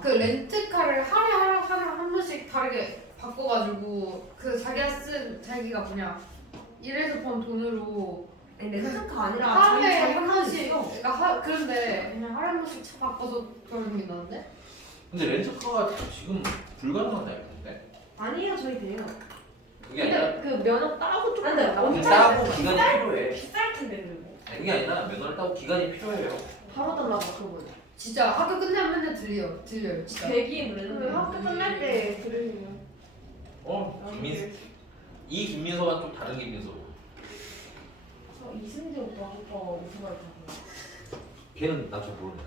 그 렌트카를 하루에 한 번씩 다르게 바꿔가지고 그 자기가 뭐냐 일해서 번 돈으로 렌트카 아니라 하루에 자기 한 번씩 있어. 그러니까 그런데 그냥 하루에 한 번씩 차 바꿔서 그러는 게 나은데? 근데 렌트카가 지금 불가능하다 이건데. 아니에요, 저희 돼요. 그게 아니라 근데 그 면허 따고 좀 근데 나가고 그게 따고 기간이 필요해. 비쌀 텐데 그리고. 아니, 그게 아니라 면허를 따고 기간이 필요해요. 바로 달라고 그거. 진짜 학교 끝나면 맨날 들려요 진짜. 대기인 그랬는데 학교 끝날 때 들으시면. 이 김민서와 좀 다른 김민서. 저 이승재 오빠가 오토바이 타고. 걔는 나 잘 모르네.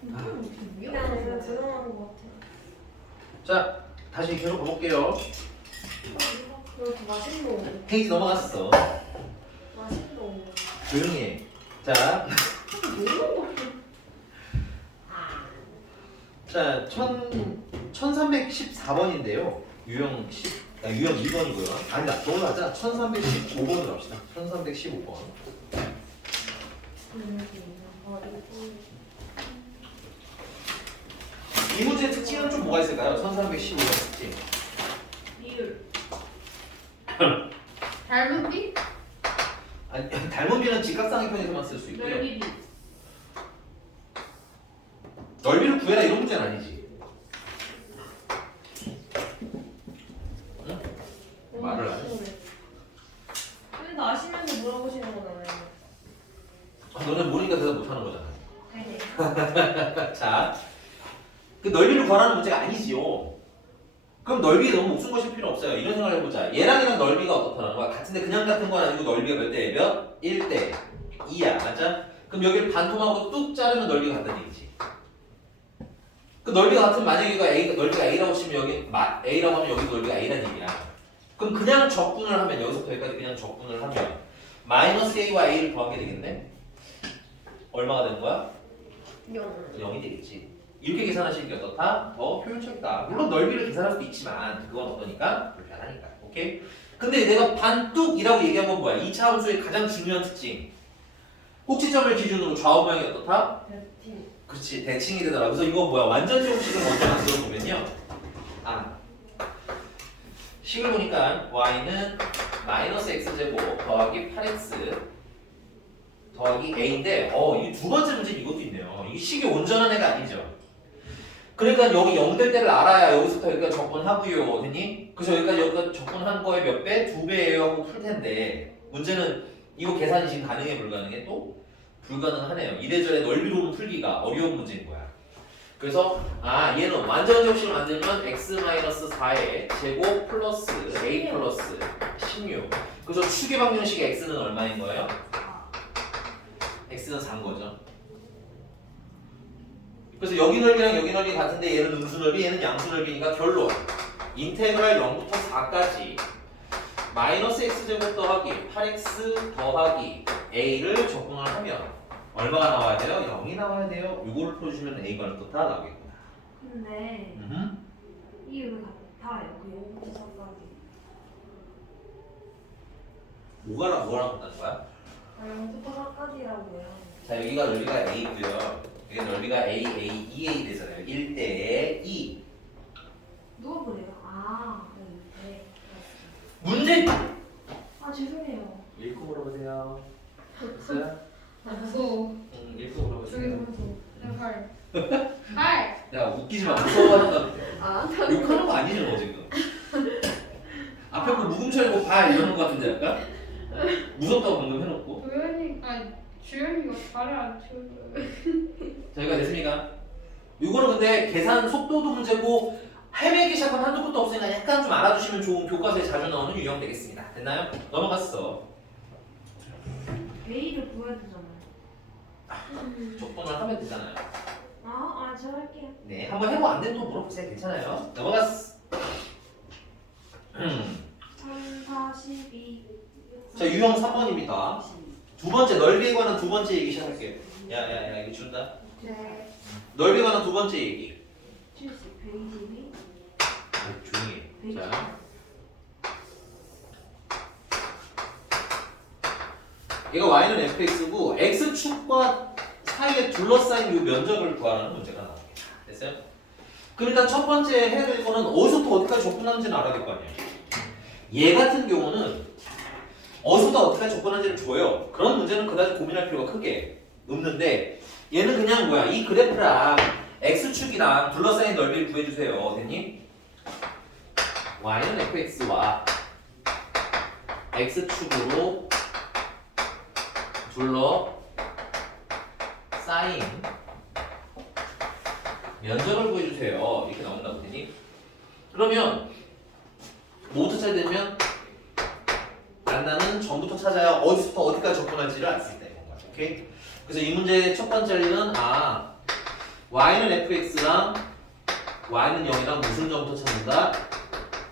그냥 내가 조용한 것 같아. 자, 다시 계속 가볼게요. 그렇게 맛있는 거. 페이지 넘어갔어. 맛있는 거. 조용히 해. 자, 자, 1314번인데요. 유형 2번이고요. 아니다, 넘어가자. 1315번으로 합시다. 1315번. 이 문제의 특징은 좀 뭐가 있을까요? 1315번 특징. 비율. 닮은 비? 아니, 닮은 비는 직각상위편에서만 쓸 수 있고요. 넓이. 넓이를 구해라 이런 문제는 아니지. 응? 말을 안 해. 근데 나 아시면서 물어보시는 거잖아요. 너는 모르니까 대답 못하는 거잖아. 네. 자, 그 넓이를 구하라는 문제가 아니지요. 그럼 넓이에 너무 목숨 거실 필요 없어요. 이런 생각을 해보자. 얘랑 넓이가 어떻다는 거야? 같은데 그냥 같은 건 아니고 넓이가 몇 대에 몇? 1대 2야. 맞아? 그럼 여기를 반통하고 뚝 자르면 넓이가 같다는 얘기지. 그 넓이가 같으면 만약에 넓이가 A라고 치면 여기 A라고 하면 여기 넓이가 A라는 얘기야. 그럼 그냥 적분을 하면 여기서부터 여기까지 그냥 적분을 하면 마이너스 A와 A를 더하게 되겠네? 얼마가 되는 거야? 0이 되겠지. 이렇게 계산하시는 게 어떻다? 더 효율적이다. 물론 넓이를 계산할 수도 있지만 그건 어떠니까? 불편하니까. 오케이? 근데 내가 반뚝이라고 얘기한 건 뭐야? 2차 함수의 가장 중요한 특징. 꼭지점을 기준으로 좌우 모양이 어떻다? 그렇지. 대칭이 되더라. 그래서 이건 뭐야? 완전 제곱식을 먼저 만들어 보면요. 식을 보니까 y는 마이너스 x제곱 더하기 8x 더하기 a인데 이 두 번째 문제는 이것도 있네요. 이게 식이 온전한 애가 아니죠. 그러니까 여기 0 될 때를 알아야 여기서부터 여기까지 적분하고요. 됐니? 그래서 여기까지 적분한 거에 몇 배? 2배예요 하고 풀 텐데 문제는 이거 계산이 지금 가능해 불가능해? 또 불가능하네요. 이래저래 넓이로는 풀기가 어려운 문제인 거야. 그래서 얘는 완전 제곱식을 만들면 x-4의 제곱 플러스 a 플러스 16. 그래서 추계 방정식의 x는 얼마인 거예요? x는 4인 거죠. 그래서 여기 넓이랑 여기 넓이 같은데 얘는 음수 넓이, 얘는 양수 넓이니까 결론. 인테그랄 0부터 4까지 마이너스 x제곱 더하기 8x 더하기 a를 적분을 하면 얼마가 나와야 돼요? 0이 나와야 돼요. 이거를 풀어주시면 a가 어떻다 나오겠구나. 근데 이게 왜 같아요? 그 0부터 4까지. 뭐라고 한다는 거야? 0부터 4까지라고요. 자, 여기가 넓이가 a고요. 여기 넓이가 a, 2a 되잖아요. 1대 2. 누가 보내요? 네. 문제! 죄송해요. 읽고 물어보세요. 됐어요? 무서워. 읽고 물어보세요. 저기 무서워. 할. 야, 웃기지 마. 무서워한다. 욕하는 거 아니죠, 너 지금? 앞에 거 묵음처럼 봐 이러는 거 같은데 약간? 무섭다고 방금 해놓고. 주연이가 잘해 안 치워줘요. 저희가 됐습니까? 이거는 근데 계산 속도도 문제고 헤매기 시작하면 한두 끝도 없으니까 약간 좀 알아두시면 좋은 교과서에 자주 나오는 유형 되겠습니다. 됐나요? 넘어갔어. A를 구해야 되잖아요. 적분을 하면 되잖아요. 저 할게요. 네, 한번 해보 안 되면 또 물어보세요. 괜찮아요. 넘어갔어. 3, 4, 12. 자, 유형 3번입니다. 두 번째 넓이에 관한 두 번째 얘기 시작할게요. 야, 이거 준다. 네. 넓이에 관한 두 번째 얘기. 70, 122. 조용히 해. 자, 얘가 y는 fx고 x축과 사이에 둘러싸인 이 면적을 구하라는 문제가 나옵니다. 됐어요? 그럼 일단 첫 번째 해야 될 거는 어디서부터 어디까지 접근하는지는 알아야 될 거 아니에요. 얘 같은 경우는 어디서부터 어디까지 접근하는지를 줘요. 그런 문제는 그다지 고민할 필요가 크게 없는데 얘는 그냥 뭐야? 이 그래프랑 x축이랑 둘러싸인 넓이를 구해주세요. 됐니? y는 fx와 x축으로 둘러싸인 면적을 구해주세요. 이렇게 나온다고 되니? 그러면 뭐부터 찾아야 되면 만나는 점부터 찾아야 어디서부터 어디까지 접근할지를 알 수 있다 이건 거죠. 오케이? 그래서 이 문제의 첫 번째 리는 y는 fx랑 y는 0이랑 무슨 점부터 찾는다?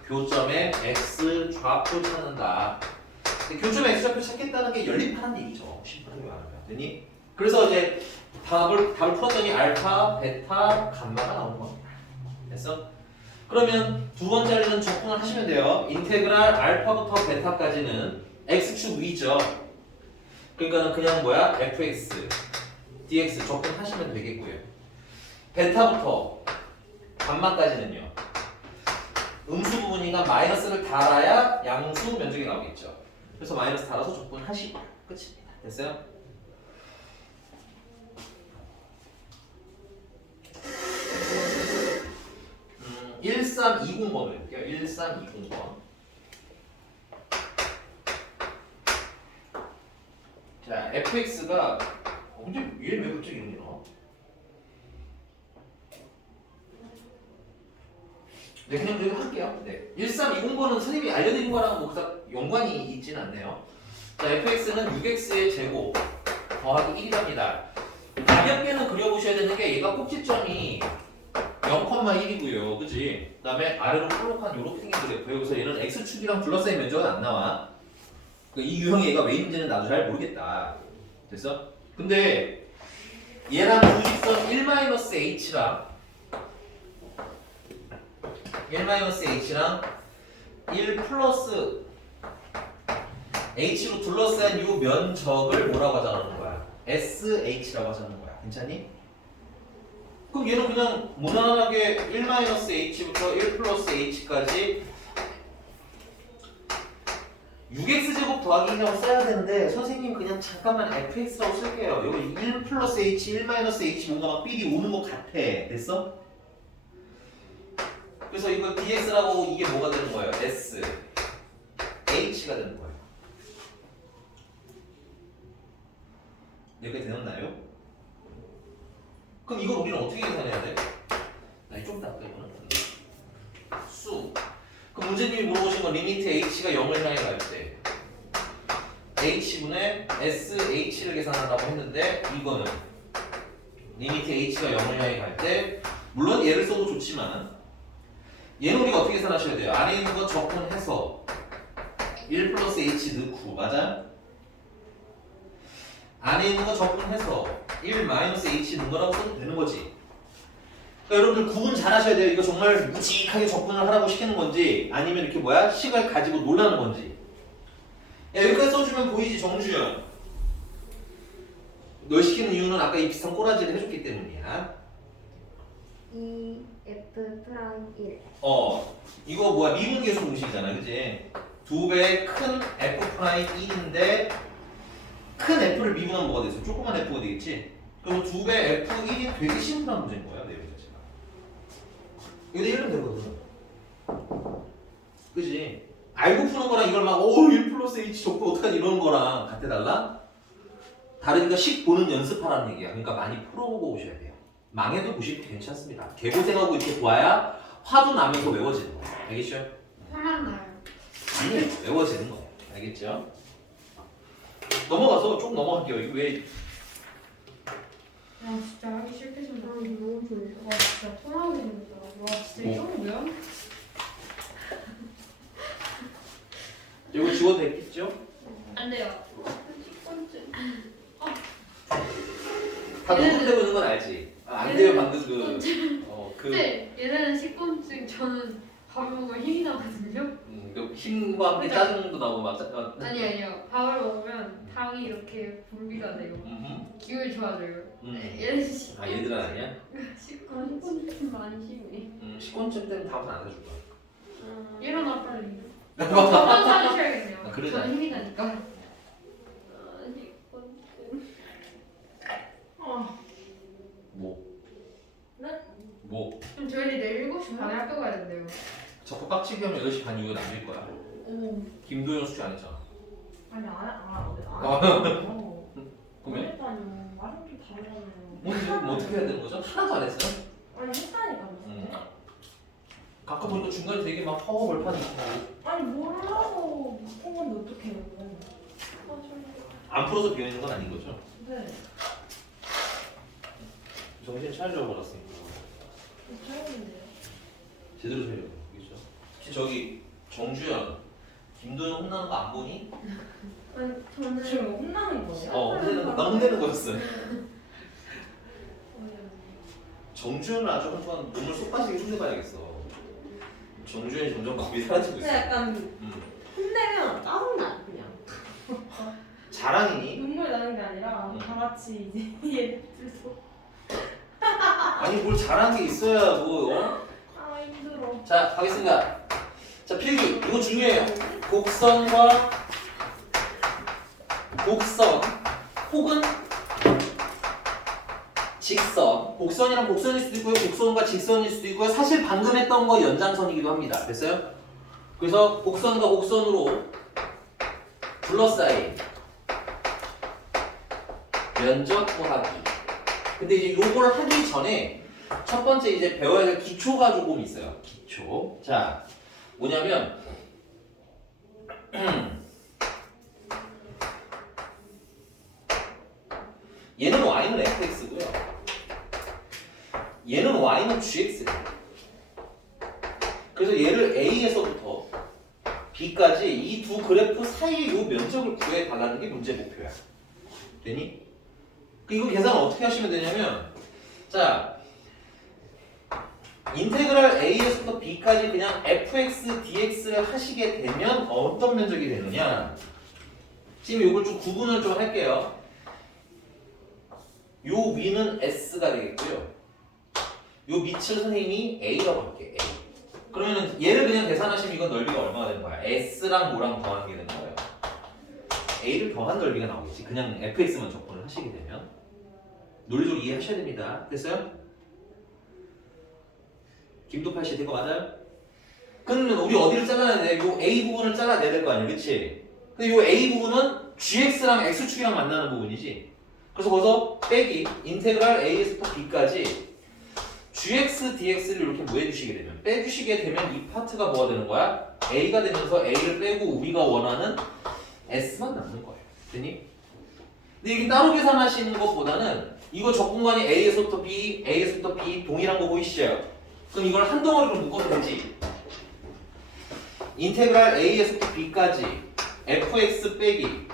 교점의 x 좌표 찾는다. 교점의 x 좌표 찾겠다는 게 연립하는 얘기죠. 심플하게 말하면. 되니? 그래서 이제 답을 풀었더니 알파, 베타, 감마가 나오는 겁니다. 됐어? 그러면 두 번째 리는 접근을 하시면 돼요. 인테그랄 알파부터 베타까지는 x축 위죠. 그러니까는 그냥 뭐야? fx, dx 접근하시면 되겠고요. 베타부터 감마까지는요. 음수 부분이니까 마이너스를 달아야 양수 면적이 나오겠죠. 그래서 마이너스 달아서 접근하시고 끝입니다. 됐어요? 1320번을 해볼게요. 1320번. 자, fx가 근데 얘는 왜 갑자기 이런 게 나와? 네, 그냥 그대로 할게요. 네. 1320번은 선생님이 알려드린 거랑 뭐 그닥 연관이 있지는 않네요. 자, fx는 6x의 제곱 더하기 1이랍니다. 가볍게는 그려보셔야 되는 게 얘가 꼭지점이 0,1이고요. 그치? 그 다음에 아래로 볼록한 요렇게 생긴 그래프예요. 그래서 얘는 x축이랑 둘러싸인 면적은 안 나와. 이 유형의 얘가 왜 있는지는 나도 잘 모르겠다. 됐어? 근데 얘랑 부직선 1-h랑 1-h랑 1 플러스 h로 둘러싸인 이 면적을 뭐라고 하자는 거야? sh라고 하자는 거야. 괜찮니? 그럼 얘는 그냥 무난하게 1-h부터 1 플러스 h까지 6x제곱 더하기 1이라고 써야 되는데 선생님 그냥 잠깐만 fx라고 쓸게요. 여기 1 플러스 h, 1-h 뭔가 막 삘이 오는 것 같아. 됐어? 그래서 이거 dx라고 이게 뭐가 되는 거예요? s, h가 되는 거예요. 여기까지 되었나요? 그럼 이걸 우리는 어떻게 계산해야 돼? 아니 좀 낫다 이거는 수. 그럼 문제님이 물어보신 건 리미트 h가 0을 향해 갈 때 h분의 sh를 계산한다고 했는데 이거는 리미트 h가 0을 향해 갈 때 물론 얘를 써도 좋지만 얘는 우리가 어떻게 계산하셔야 돼요? 안에 있는 거 적분해서 1 플러스 h 넣고 맞아? 안에 있는 거 적분해서 1 마이너스 h 넣은 거라고 써도 되는 거지. 그러니까 여러분들 구분 잘 하셔야 돼요. 이거 정말 묵직하게 접근을 하라고 시키는 건지 아니면 이렇게 뭐야? 식을 가지고 놀라는 건지. 야, 여기까지 써주면 보이지 정주현. 널 시키는 이유는 아까 이 비슷한 꼬라지를 해줬기 때문이야. 2f 프라임 1. 이거 뭐야? 미분 계수 공식이잖아, 그지? 2배 큰 f 프라임 1인데 큰 f를 미분하면 뭐가 되겠어? 조그만 f가 되겠지? 그럼 2배 f1이 되게 심플한 문제인 거야, 내용 자체가. 이거 이러면 되거든. 그지? 알고 푸는 거랑 이걸 막 1 플러스 h 적분 어떡하지 이러는 거랑 같아 달라? 다르니까 식 보는 연습하라는 얘기야. 그러니까 많이 풀어보고 오셔야 돼요. 망해도 보시면 괜찮습니다. 개고생하고 이렇게 보아야 화도 나면서 외워지는 거예요. 알겠죠? 화만 나요. 아니, 외워지는 거예요. 알겠죠? 넘어가서 좀 넘어갈게요. 이거 왜 아 진짜 하기 싫겠습니다. 너무 졸려. 와 진짜 토나오게 생겼다. 와 진짜 이런 거 뭐야? 이거 지워도 됐겠죠? 안 돼요. 10번째. 다 녹음되고 있는 건 알지? 안 돼요 방금 그 근데 얘네는 10번째 저는 밥을 먹으면 힘이 나거든요. 그 힘과 함께 짜증도 나고 막 아니요. 밥을 먹으면 당이 이렇게 분비가 돼요. 기분이 좋아져요. 얘는 아 얘들은 아니야? 식곤증 많이 심해. 식곤증 때문에 다음은 안 해줄 거야. 일어나 빨리. 저만 사주셔야겠네요. 아, 그러자. 저는 힘이 나니까. 뭐? 네? 뭐? 그럼 저희는 내일 7시 반에 학교 가야 된대요. 자꾸 빡치게 하면 8시 반 이후에 남길 거야. 김도영 수치 안 했잖아. 아니 아. 안 그러면? 했다뇨. 말은 좀 다르잖아요. 뭐 어떻게 해야 되는 거죠? 하나도 안 했어요? 아니 했다니까요. 아까 보니까 중간에 되게 막 벌판이 있고 아니 몰라서 못한 건데 어떡해요. 안 풀어서 비어있는 건 아닌 거죠? 네. 정신 차리려고 그랬으니까 잘했는데요. 제대로 차리려고 그렇죠? 혹시 저기 정주현 김도영 혼나는 거 안 보니? 아니 저는 지금 혼나는 거예요? 나 혼내는 거였어. 정주현은 아주 한동안 눈물 쏙 빠지게 흉내봐야겠어. 정주현이 점점 겁이 사라지고 있어. 근데 약간 혼내면 짜증나 그냥. 자랑이니? 눈물 나는 게 아니라 다 같이 이제 얘들도 아니 뭘 잘한 게 있어야 뭐 아 힘들어. 자 가겠습니다. 자 필기 이거 중요해요. 곡선과 곡선 혹은 직선 곡선이랑 곡선일 수도 있고요. 곡선과 직선일 수도 있고요. 사실 방금 했던 거 연장선이기도 합니다. 됐어요? 그래서 곡선과 곡선으로 둘러싸인 면적 구하기. 근데 이제 요걸 하기 전에 첫 번째 이제 배워야 될 기초가 조금 있어요. 기초. 자, 뭐냐면 얘는 y는 fx고요. 얘는 y는 gx예요. 그래서 얘를 a에서부터 b까지 이 두 그래프 사이의 요 면적을 구해 달라는 게 문제 목표야. 되니? 이거 계산을 어떻게 하시면 되냐면 자 인테그랄 a에서부터 b까지 그냥 fx dx를 하시게 되면 어떤 면적이 되느냐 지금 이걸 좀 구분을 좀 할게요. 요 위는 s가 되겠고요. 요 밑을 선생님이 a라고 할게요. a. 그러면 얘를 그냥 계산하시면 이건 넓이가 얼마가 되는 거야? s랑 뭐랑 더하는 게 되는 거예요. a를 더한 넓이가 나오겠지. 그냥 fx만 접근을 하시게 되면 논리적으로 이해하셔야 됩니다. 됐어요? 김도팔 씨 된 거 맞아요? 그러면 우리 어디를 잘라내야 돼? 요 A 부분을 잘라내야 될 거 아니야, 그치? 근데 요 A 부분은 GX랑 X축이랑 만나는 부분이지. 그래서 거기서 빼기, 인테그랄 A에서부터 B까지 GX, DX를 이렇게 뭐 해주시게 되면 빼주시게 되면 이 파트가 뭐가 되는 거야? A가 되면서 A를 빼고 우리가 원하는 S만 남는 거예요. 됐니? 근데 이게 따로 계산하시는 것보다는 이거 적분관이 A에서부터 B, A에서부터 B 동일한 거 보이시죠? 그럼 이걸 한 덩어리로 묶어도 되지. 인테그랄 A에서부터 B까지 fx 빼기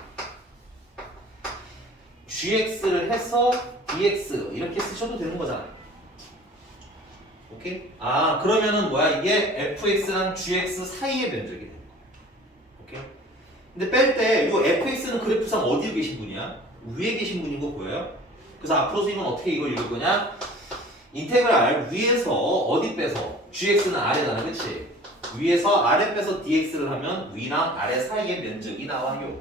gx를 해서 dx 이렇게 쓰셔도 되는 거잖아. 오케이? 아 그러면은 뭐야 이게 fx랑 gx 사이의 면적이 되는 거야. 오케이? 근데 뺄 때 이 fx는 그래프상 어디에 계신 분이야? 위에 계신 분인 거 보여요? 그래서 앞으로 선생님은 어떻게 이걸 읽을 거냐? 인테그랄 위에서 어디 빼서 gx는 아래잖아, 그치? 위에서 아래 빼서 dx를 하면 위랑 아래 사이의 면적이 나와요.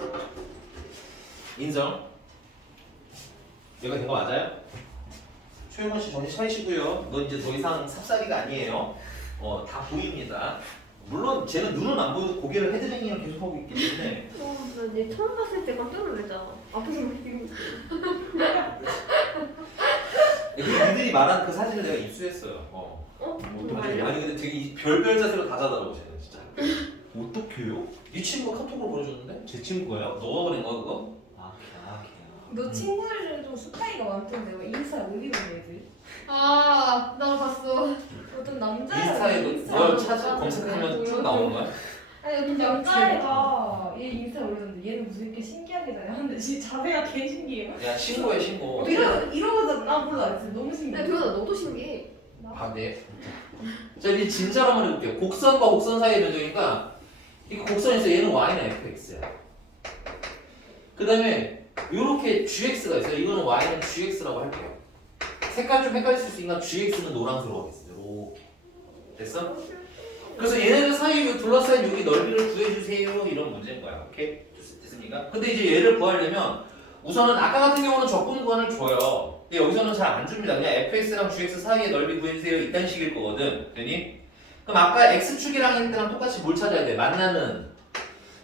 인정? 여기가 된 거 맞아요? 최영원 씨 정신 차리시고요. 너 이제 더 이상 삽살이가 아니에요. 다 보입니다. 물론 쟤는 눈은 안 보여도 고개를 헤드뱅잉을 계속하고 있기 때문에 나 처음 봤을 때 깜짝 놀랐잖아. 앞에서 보이고. 니들이 말한 그 사진을 내가 입수했어요. 정말요? 아니 근데 되게 별별 자세로 다 자더라고 쟤는 진짜. 어떡해요? 네 친구가 카톡으로 보내줬는데? 제 친구예요? 너가 보낸 거야 그거? 아 걔야. 너 친구들 중에 좀 스타일가 많던데 왜 인스타에 올리는 애들? 아, 나 봤어. 어떤 남자애가 인스타에 뭘 찾아 검색하면 쭉 나오는 거야? 아니 어떤 남자애가 얘 인스타에 올렸는데 얘는 무슨 이렇게 신기하게 다녀 하는데 진짜 자세가 개 신기해요. 야 신고해 신고. 이러고서 난 몰라 진짜 너무 신기해. 근데 도현아 너도 신기해. 아, 네. 자, 이제 진짜로 한번 해볼게요. 곡선과 곡선 사이의 면적이니까 이 곡선이 있어요. 얘는 y는 fx야. 그 다음에 이렇게 gx가 있어요. 이거는 y는 gx라고 할게요. 색깔 좀 헷갈릴 수 있으니까 gx는 노란색으로 하겠어요. 이렇게. 됐어? 그래서 얘네들 사이 둘러싸인 여기 넓이를 구해주세요. 이런 문제인 거야. 오케이? 됐습니까? 근데 이제 얘를 구하려면 우선은 아까 같은 경우는 적분 구간을 줘요. 근데 여기서는 잘 안 줍니다. 그냥 fx랑 gx 사이의 넓이 구해주세요. 이딴 식일 거거든. 되니? 그럼 아까 x축이랑 했을 때랑 똑같이 뭘 찾아야 돼? 만나는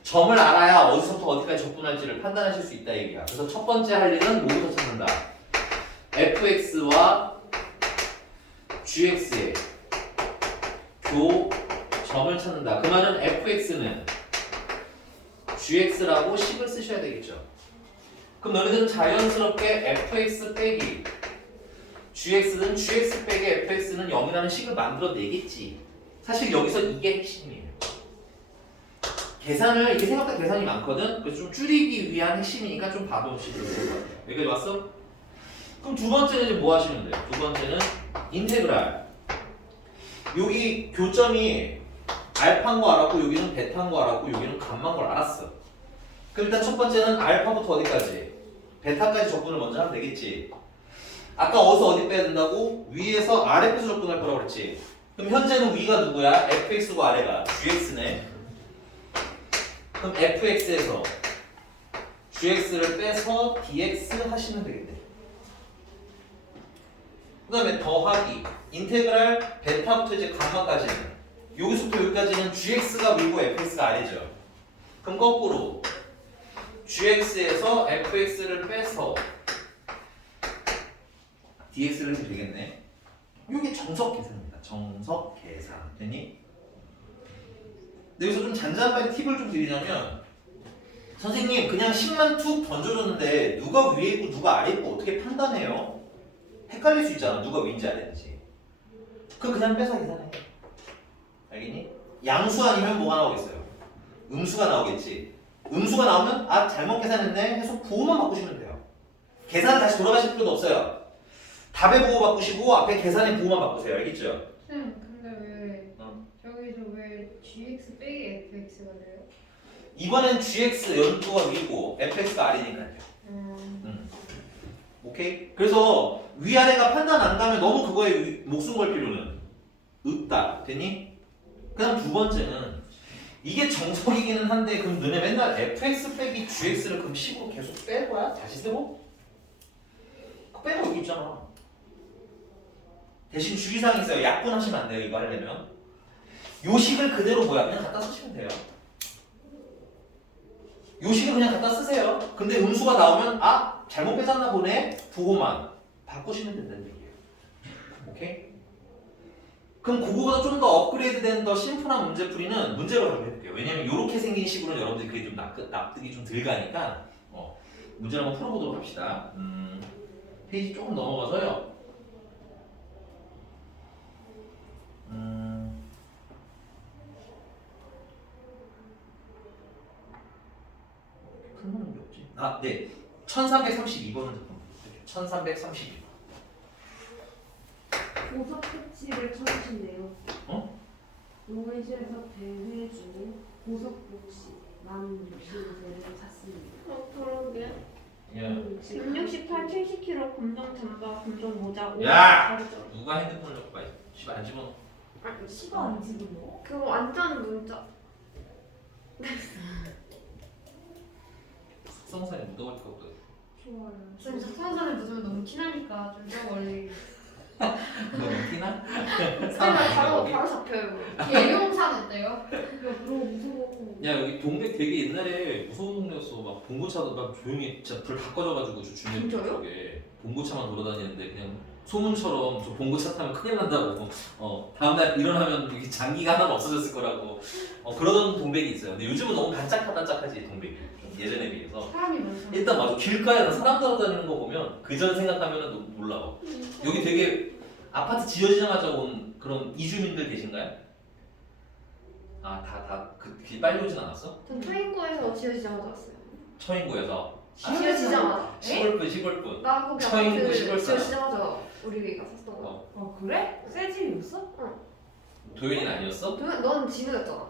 점을 알아야 어디서부터 어디까지 적분할지를 판단하실 수 있다 얘기야. 그래서 첫 번째 할 일은 뭐부터 찾는다? fx와 gx의 교점을 찾는다. 그 말은 fx는 gx라고 식을 쓰셔야 되겠죠. 그럼 너희들은 자연스럽게 fx 빼기 gx는 gx 빼기 fx는 0이라는 식을 만들어내겠지. 사실 여기서 이게 핵심이에요. 계산을 이게 생각보다 계산이 많거든. 그래서 좀 줄이기 위한 핵심이니까 좀 봐보시면 좋을 것 같아요. 여기까지 왔어? 그럼 두 번째는 이제 뭐 하시면 돼요? 두 번째는 인테그랄. 여기 교점이 알파인 거 알았고 여기는 베타인 거 알았고 여기는 감마인 걸 알았어. 그럼 일단 첫 번째는 알파부터 어디까지? 베타까지 적분을 먼저 하면 되겠지. 아까 어디서 어디 빼야 된다고? 위에서 아래 빼서 적분할 거라고 그랬지. 그럼 현재는 위가 누구야? fx고 아래가 gx네. 그럼 fx에서 gx를 빼서 dx 하시면 되겠네. 그 다음에 더하기 인테그랄 베타부터 이제 감마까지는 여기서부터 여기까지는 gx가 위고 fx가 아래죠. 그럼 거꾸로 gx에서 fx를 빼서 dx를 해도 되겠네. 이게 정석 계산입니다. 정석 계산. 되니? 근데 여기서 좀 잔잔하게 팁을 좀 드리자면 선생님 그냥 10만 툭 던져줬는데 누가 위에 있고 누가 아래 있고 어떻게 판단해요? 헷갈릴 수 있잖아. 누가 위인지 아래인지. 그럼 그냥 빼서 계산해. 알겠니? 양수 아니면 뭐가 나오겠어요? 음수가 나오겠지. 음수가 나오면 아 잘못 계산했네 해서 부호만 바꾸시면 돼요. 계산 다시 돌아가실 필요도 없어요. 답의 부호 바꾸시고 앞에 계산의 부호만 바꾸세요. 알겠죠? 쌤 근데 왜 저기서 왜 gx 빼기 fx가 돼요? 이번엔 gx 연두가 위고 fx가 아래니까요. 오케이? 그래서 위아래가 판단 안 가면 너무 그거에 목숨 걸 필요는 없다. 됐니? 그 다음 두 번째는 이게 정석이기는 한데 그럼 너네 맨날 fx 빼기 gx를 그럼 식으로 계속 뺄 거야? 다시 쓰고? 빼고 여기 있잖아. 대신 주의사항이 있어요. 약분하시면 안 돼요. 이거 하려면. 요 식을 그대로 뭐야? 그냥 갖다 쓰시면 돼요. 요 식을 그냥 갖다 쓰세요. 근데 음수가 나오면 아 잘못 빼졌나 보네. 부호만 바꾸시면 된다는 얘기예요. 오케이? 그럼 그거보다 좀 더 업그레이드된 더 심플한 문제풀이는 문제로 한번 해볼게요. 왜냐면 이렇게 생긴 식으로는 여러분들이 그게 좀 납득이 좀 덜 가니까 문제를 한번 풀어보도록 합시다. 페이지 조금 넘어가서요. 큰 거는 게 없지? 아, 네. 1332번은 잠깐만. 1332번. 보석 패치를 찾으신대요. 어? 용의실에서 대회 중에 보석 복시 만 65세를 찾습니다. 그러게. 야, 168, 70kg 검정 잠바, 검정 모자, 옷 야! 다르죠. 누가 핸드폰을 갖고 봐? 씨발 안 집어넣어. 아니 시가 안 집어넣어? 그거 완전 문자. 속성산에 묻어갈 거 없거든. 좋아요. 쌤 석선선에 묻으면 너무 티나니까 좀 멀리. 너 티나? 쌤 바로 잡혀요. 예용산 어때요? 야, 그럼 무서워. 야 여기 동백 되게 옛날에 무서운 동네였어. 막 봉고차도 막 조용히 진짜 불 다 꺼져가지고 저 주변 진짜요? 쪽에 봉고차만 돌아다니는데 그냥 소문처럼 저 봉고차 타면 큰일 난다고. 다음날 일어나면 이렇게 장기가 하나가 없어졌을 거라고. 그러던 동백이 있어요. 근데 요즘은 너무 반짝반짝하지 동백이. 좀 예전에 비해서. 사람이 많잖아. 일단 맞아 길가에 사람 돌아다니는 거 보면 그 전 생각하면은 놀라워. 여기 되게 아파트 지어지자마자 온 그런 이주민들 계신가요? 아 그 빨리 오진 않았어? 전 토인구에서 지어지자마자 왔어요. 처인구에서 지어지자마자. 시골분 나 거기 처인구 아파트 시골 사람. 지어지자마자 우리가 샀던 거. 그래? 쎄지 도현이는 아니었어? 넌 진우였잖아.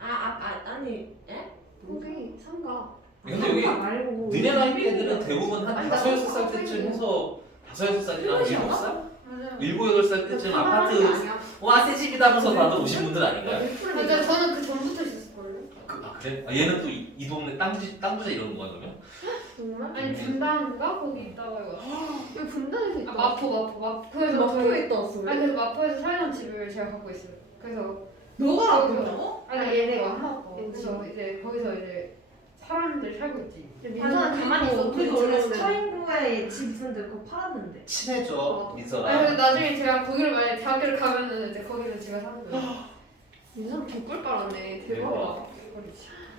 아니 에? 거기 삼가. 근데 여기 말고 너네 나이 때들은 대부분 한 아니, 5, 6살 나 때쯤 해서 5, 6살이나 7살? 맞아요. 7, 8살 때쯤 아파트 아니야. 와 새 집이다 하면서 다들 오신 분들 아닌가요? 근데 저는 그 전부터 있었을걸요. 그래? 얘는 또 이 동네 땅부자 이런 거야 그러면? 정말? 아니 분당인가 거기 있다가 왜 분당에서 있다? 마포. 그래서 마포에 있다 왔어. 아니 그래서 마포에서 살던 집을 제가 갖고 있어요. 그래서 너가 거기서- 갖고 있다고? 아니 얘네가 하고 왠지. 그래서 이제 거기서 이제 사람들 살고 있지. 민서는 가만히 있어. 우리가 원래 스타인구에 집 있었는데 그거 팔았는데. 친해져 아니 민서랑. 근데 나중에 제가 거기를 만약에 대학교를 가면은 이제 거기는 제가 사는 거예요. 민서는 개꿀 빨았네. 대박. 대박.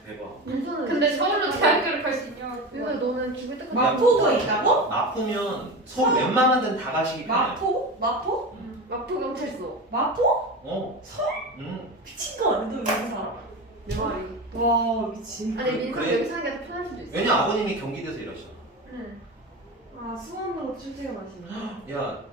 대박. 민서는 근데 서울로 대학교를 갈 수 있냐고. 민서 너는 죽을 때까지 마포가 있다고? 마포면 서울 웬만한 데는 다 가시기 편해. 마포? 마포? 마포 경찰서. 마포? 어. 미친 거 아니야? 너 여기 살아? 내 말이. 와 미친. 아니 민서 그래. 여기 사는 게 더 편할 수도 있어. 왜냐 아버님이 경기도에서 일하시잖아. 응. 아 수원으로 출퇴근하시네. 야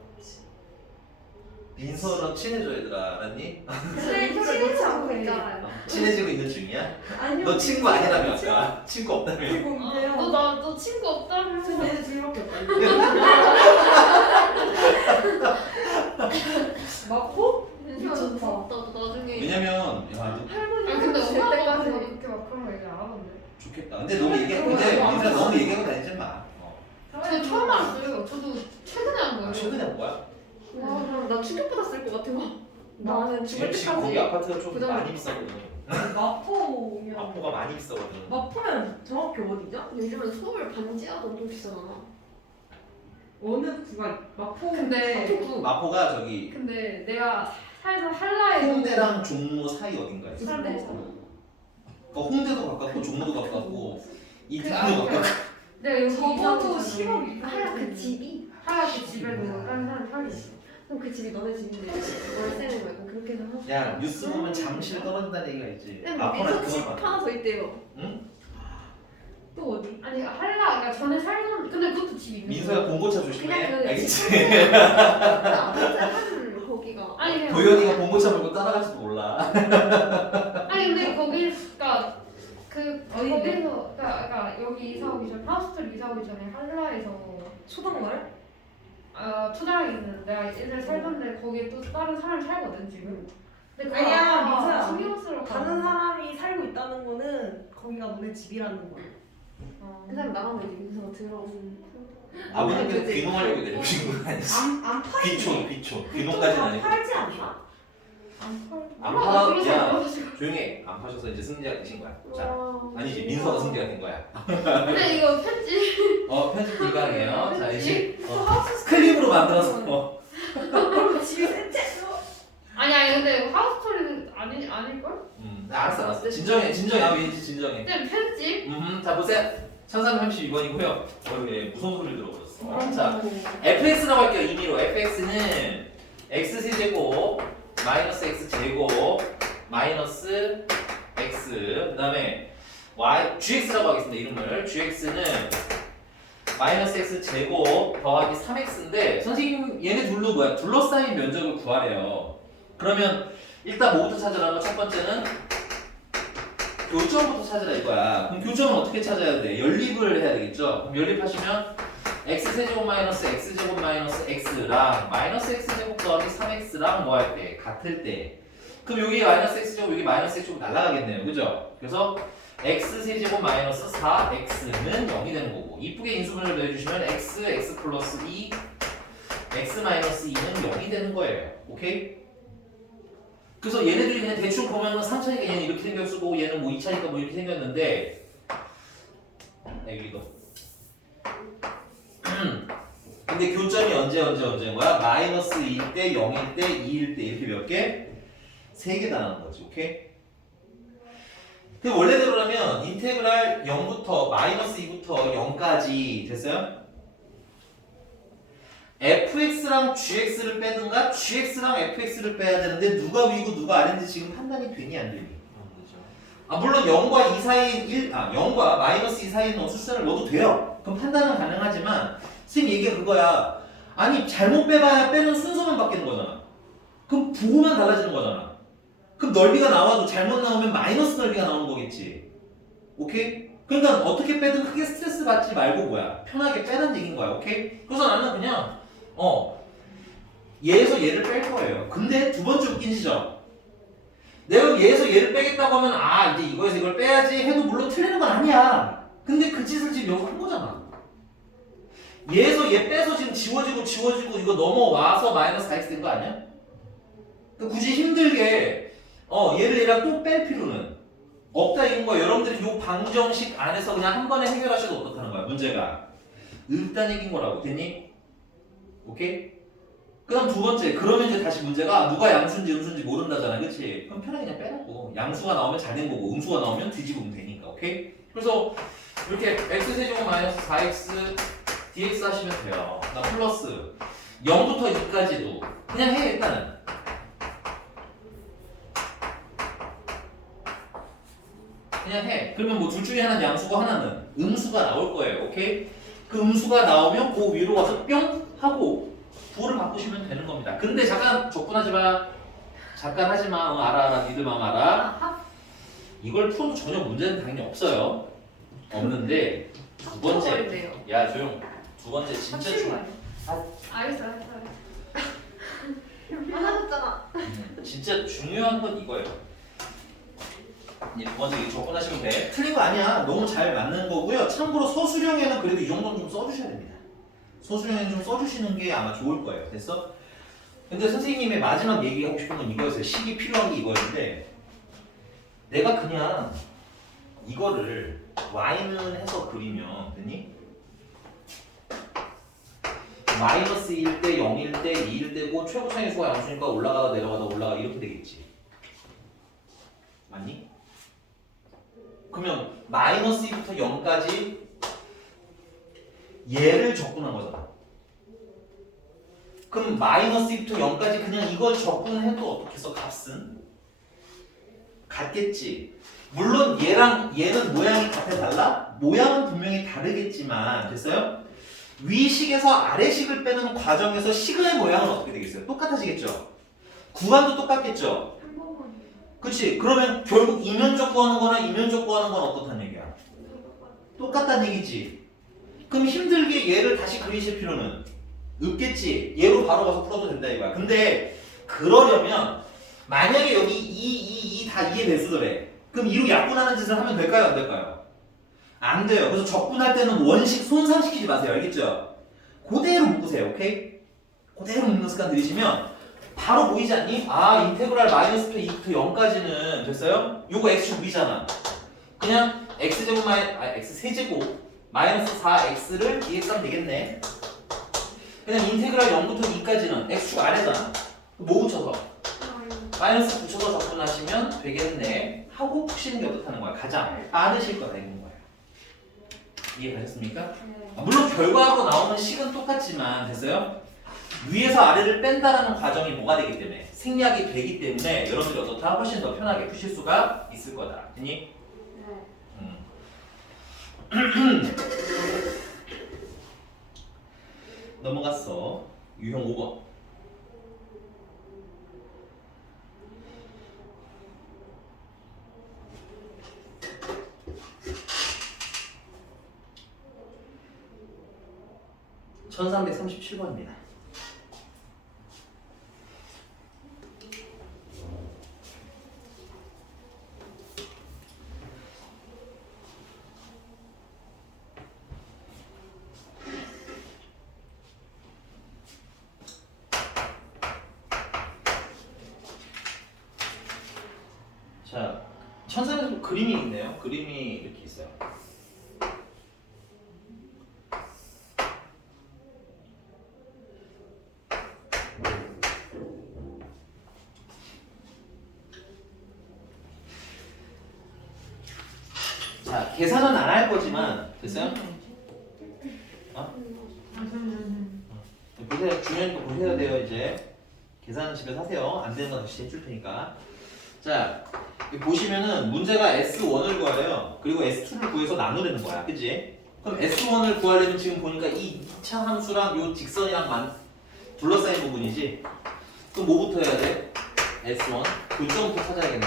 민서랑 친해져 얘들아 알았니? 근데 친해지 않고 있잖아요. 친해지고 있는 중이야? 아니요. 너 친구 아니라며 아까 친구 없다며. 그리고 있대요. 너 친구 없다며. 저 얘네 둘밖에 없다. 마포? 민서가 미쳤다. 부럽다. 나중에 왜냐면 야 할머니 아니 근데 될 엄마 아빠가 때까지. 그렇게 막 그런 거 얘기 안 하던데. 좋겠다. 근데 너무 민서 너무 얘기하고 다니지 마. 저 처음 알았어요. 저도 최근에 한 거예요. 최근에 한 거야? 와, 그럼 나 충격받았을 것 같아. 나는 죽을 지금 거기 때까지. 아파트가 좀 부담을 많이 비싸거든. 마포면 마포가 많이 비싸거든. 마포면 정확히 어디죠? 요즘은 서울 반지하도 엄청 비싸잖아. 어느 구가 마포? 근데 마포가 저기 근데 내가 살던 한라에 홍대랑 종로 사이 어딘가에 있어. 사람들 홍대도 가깝고 종로도 가깝고 그 이태원도 앞에 가깝고. 내가 여기 적어도 이사 10억 하얀 그 집이? 하얗게 집에도 다른 사람 살고 있어. 그럼 그 집이 너네 집인데 월세는 뭐 약간 그렇게 해서 하고. 야 뉴스 보면 잠실 떨어진다는 얘기가 있지. 근데 마포나 민서 집 그거만. 하나 더 있대요. 또 어디? 아니 한라 그러니까 전에 살던 근데 그것도 집이 있는 민서야 거야. 봉고차 그냥 조심해. 그 알겠지? 아파트 한 거기가. 아니 그냥 도현이가 봉고차 몰고 따라갈지도 몰라. 아니 근데 거기가 그 어딘데? 거기서 그러니까 여기 이사 오기 전 하우스토리 이사 오기 전에 한라에서 초등마을? 초등학교 있는 내가 옛날에 살던데 거기에 또 다른 사람이 살거든 지금. 근데 그 아니야, 아빠가 민서야. 신경 쓰러 다른 사람이 살고 있다는 거는 거기가 너네 집이라는 거야. 그 사람 나가면 이제 민서가 들어오는. 아버님께서 그치. 귀농하려고 내려오신 건 아니지. 안 팔지. 귀촌. 귀농까지는 아니고. 팔지 않나? 안 팔. 안 몰라, 팔아? 그래서 야. 그래가지고. 조용히 해. 안 파셔서 이제 승자가 되신 거야. 자, 와. 아니지 민서가 승자가 된 거야. 근데 이거 편지 편집 불가능해요. 자 이제 하우스 클립으로 만들어서 그럼 집이 셋째. 아니 근데 하우스토리는 아닐걸? 알았어. 진정해. 아 왠지 진정해. 근데 편집? 자 보세요. 1332번이고요. 왜 무서운 소리를 들어버렸어. 자 fx라고 할게요. 임의로 fx는 x 세제곱 마이너스 x 제곱 마이너스 x 그다음에 y gx라고 하겠습니다. 이름을 gx는 마이너스 x 제곱 더하기 3x인데 선생님 얘네 둘로 뭐야? 둘러싸인 면적을 구하래요. 그러면 일단 뭐부터 찾으라고? 첫 번째는 교점부터 찾으라 이거야. 그럼 교점은 어떻게 찾아야 돼? 연립을 해야 되겠죠? 그럼 연립하시면 x세제곱 마이너스 x제곱 마이너스 x랑 마이너스 x제곱 더하기 3x랑 뭐 할 때? 같을 때. 그럼 여기 마이너스 x제곱 여기 마이너스 x제곱 날아가겠네요. 그죠? 그래서 x세제곱 마이너스 4x는 0이 되는 거고 이쁘게 인수분해를 내주시면 x 플러스 2 x 마이너스 2는 0이 되는 거예요. 오케이? 그래서 얘네들이 그냥 대충 보면은 3차니까 얘는 이렇게 생겼을 거고 얘는 뭐 2차니까 뭐 이렇게 생겼는데 여기도 근데 교점이 언제인 거야? 마이너스 2일 때, 0일 때, 2일 때 이렇게 몇 개? 3개 나가는 거지. 오케이? 그 원래대로라면 인테그랄 0부터 마이너스 2부터 0까지 됐어요? fx랑 gx를 빼든가 gx랑 fx를 빼야 되는데 누가 위고 누가 아래인지 지금 판단이 되니 안 되니? 물론 0과 2 사이인 0과 마이너스 2 사이에 있는 숫자를 넣어도 돼요. 그럼 판단은 가능하지만 선생님 얘기가 그거야. 아니 잘못 빼봐야 빼는 순서만 바뀌는 거잖아. 그럼 부호만 달라지는 거잖아. 그럼 넓이가 나와도 잘못 나오면 마이너스 넓이가 나오는 거겠지. 오케이? 그러니까 어떻게 빼든 크게 스트레스 받지 말고 뭐야? 편하게 빼는 얘기인 거야. 오케이? 그래서 나는 그냥 얘에서 얘를 뺄 거예요. 근데 두 번째 웃긴 지점. 내가 얘에서 얘를 빼겠다고 하면 이제 이거에서 이걸 빼야지 해도 물론 틀리는 건 아니야. 근데 그 짓을 지금 여기서 한 거잖아. 얘에서 얘 빼서 지금 지워지고 이거 넘어와서 마이너스 4x 된 거 아니야? 그러니까 굳이 힘들게 얘를 얘랑 또 뺄 필요는 없다 이건 거야. 여러분들이 요 방정식 안에서 그냥 한 번에 해결하셔도 어떻다는 거야. 문제가 없다는 얘기인 거라고. 됐니? 오케이? 그 다음 두 번째, 그러면 이제 다시 문제가 누가 양수인지 음수인지 모른다잖아. 그치? 그럼 편하게 그냥 빼라고. 양수가 나오면 잘 된 거고 음수가 나오면 뒤집으면 되니까. 오케이? 그래서 이렇게 x세제곱 마이너스 4x dx 하시면 돼요. 나 플러스 0부터 2까지도 그냥 해 일단은. 그냥 해. 그러면 뭐 둘 중에 하나는 양수고 하나는 음수가 나올 거예요. 오케이? 그 음수가 나오면 그 위로 와서 뿅 하고 부호를 바꾸시면 되는 겁니다. 근데 잠깐 접근하지 마. 잠깐 하지 마. 알아. 니들 마음 알아. 이걸 풀어도 전혀 문제는 당연히 없어요. 없는데 두 번째. 야 조용. 두 번째 진짜 알겠어. 하나였잖아. 진짜 중요한 건 이거예요. 두 번째 이거 접근하시면 돼. 틀린 거 아니야. 너무 잘 맞는 거고요. 참고로 서술형에는 그래도 이 정도는 좀 써주셔야 됩니다. 서술형에는 좀 써주시는 게 아마 좋을 거예요. 됐어? 근데 선생님의 마지막 얘기하고 싶은 건 이거였어요. 식이 필요한 게 이거였는데 내가 그냥 이거를 y는 해서 그리면 됐니? 마이너스 1 대 0일 때 2일 때고 최고차의 수가 양수니까 올라가다 내려가다 이렇게 되겠지. 맞니? 그러면 마이너스 2부터 0까지 얘를 적분한 거잖아. 그럼 마이너스 2부터 0까지 그냥 이걸 적분해도 어떻게 써? 값은? 같겠지. 물론 얘는 모양이 같아 달라? 모양은 분명히 다르겠지만 됐어요? 위식에서 아래식을 빼는 과정에서 식의 모양은 어떻게 되겠어요? 똑같아지겠죠? 구간도 똑같겠죠? 그치? 그러면 결국 이면적 구하는 거나 이면적 구하는 건 어떻다는 얘기야? 똑같다는 얘기지. 그럼 힘들게 얘를 다시 그리실 필요는 없겠지. 얘로 바로 가서 풀어도 된다 이거야. 근데 그러려면 만약에 여기 2 다 2의 배수더래. 그럼 2로 약분하는 짓을 하면 될까요? 안 될까요? 안 돼요. 그래서 적분할 때는 원식 손상시키지 마세요. 알겠죠? 그대로 묶으세요. 오케이? 그대로 묶는 습관 들이시면 바로 보이지 않니? 인테그랄 마이너스 2부터 0까지는 됐어요? 요거 x제곱이잖아. 그냥 x제곱 x세제곱 마이너스 4x를 dx 하면 되겠네. 그냥 인테그랄 0부터 2까지는 x축 아래잖아. 뭐 붙여서? 마이너스 붙여서 적분하시면 되겠네 하고 푸시는 게 어떻다는 거야. 가장 빠르실 거다 이런 거예요. 이해가셨습니까? 물론 결과로 나오는 식은 똑같지만 됐어요? 위에서 아래를 뺀다라는 과정이 뭐가 되기 때문에 생략이 되기 때문에 여러분들이 어떻다 훨씬 더 편하게 푸실 수가 있을 거다. 됐니? 넘어갔어. 유형 5번. (1337번입니다) 자, 천사에서 그림이 있네요. 그림이 이렇게 있어요. 자, 계산은 안 할 거지만 됐어요? 보세요. 중요한 거 보셔야 돼요. 이제 계산은 집에서 하세요. 안 되는 건 다시 해줄 테니까. 자, 여기 보시면은 문제가 S1을 구하래요. 그리고 S2를 구해서 나누려는 거야. 그치? 그럼 S1을 구하려면 지금 보니까 이 2차 함수랑 요 직선이랑 둘러싸인 부분이지. 그럼 뭐부터 해야 돼? S1 교점부터 찾아야겠네.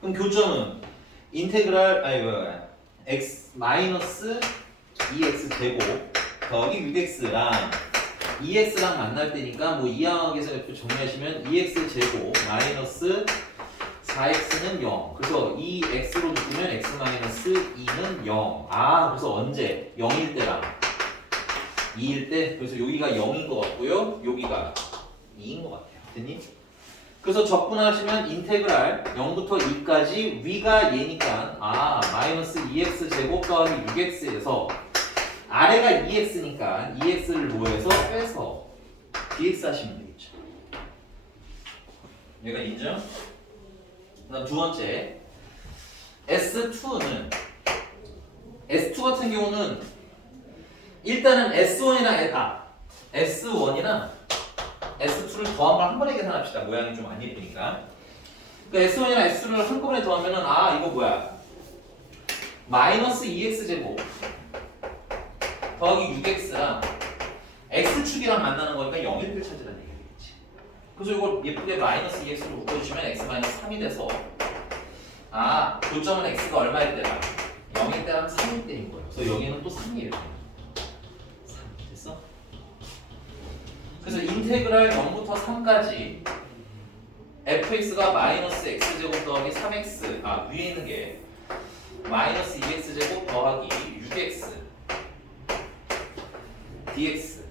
그럼 교점은 인테그랄 x 마이너스 2x 제곱 더하기 6x랑 2x랑 만날 때니까 뭐 이항하게서 F 정리하시면 2x 제곱 마이너스 4x는 0. 그래서 2x로 묶으면 x 마이너스 2는 0. 아 그래서 언제? 0일 때랑 2일 때. 그래서 여기가 0인 것 같고요. 여기가 2인 것 같아요. 됐니? 그래서 적분하시면 인테그랄 0부터 2까지 위가 얘니까 마이너스 2x 제곱 더하기 6x에서 아래가 2x니까 2x를 뭐해서 빼서 dx 하시면 되겠죠. 얘가 인정? 그다음 두 번째 S2는 S2 같은 경우는 일단은 S1이나 S2를 더한 걸 한 번에 계산합시다. 모양이 좀 안 예쁘니까. 그러니까 S1이나 S2를 한꺼번에 더하면은 이거 뭐야? 마이너스 2x 제곱 더하기 6x랑 x축이랑 만나는 거니까 0일 때 찾으라는 얘기겠지. 그래서 이걸 예쁘게 마이너스 2x로 묶어주시면 x 마이너스 3이 돼서 교점은 x가 얼마일 때라? 0일 때랑 3일 때인 거예요. 그래서 여기는 또 3이에요. 3 됐어? 그래서 인테그랄 0부터 3까지 fx가 마이너스 x제곱 더하기 3x 위에 있는 게 마이너스 2x제곱 더하기 6x dx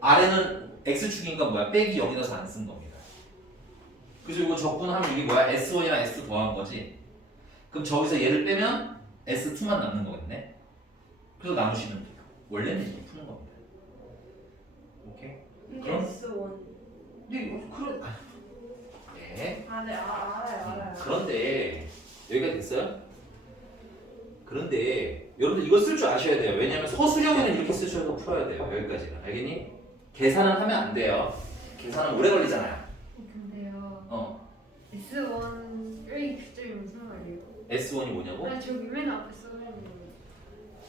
아래는 x축이니까 뭐야? 빼기 0이라서 안 쓴 겁니다. 그래서 이거 적분하면 이게 뭐야? S1이랑 S2 더한 거지. 그럼 저기서 얘를 빼면 S2만 남는 거겠네. 그래서 나누시면 돼요. 원래는 이렇게 푸는 겁니다. 오케이? 그럼? S1. 네, 그런 네. 네, 알아요. 그런데 여기가 됐어요? 그런데 여러분들 이거 쓸 줄 아셔야 돼요. 왜냐하면 서술형에는 이렇게 쓰셔서 풀어야 돼요. 여기까지는. 알겠니? 계산은 하면 안 돼요. 계산은 오래 걸리잖아요. 근데요. S1의 규정이 무슨 말이에요? S1이 뭐냐고? 저기 맨 앞에 써있는 거예요.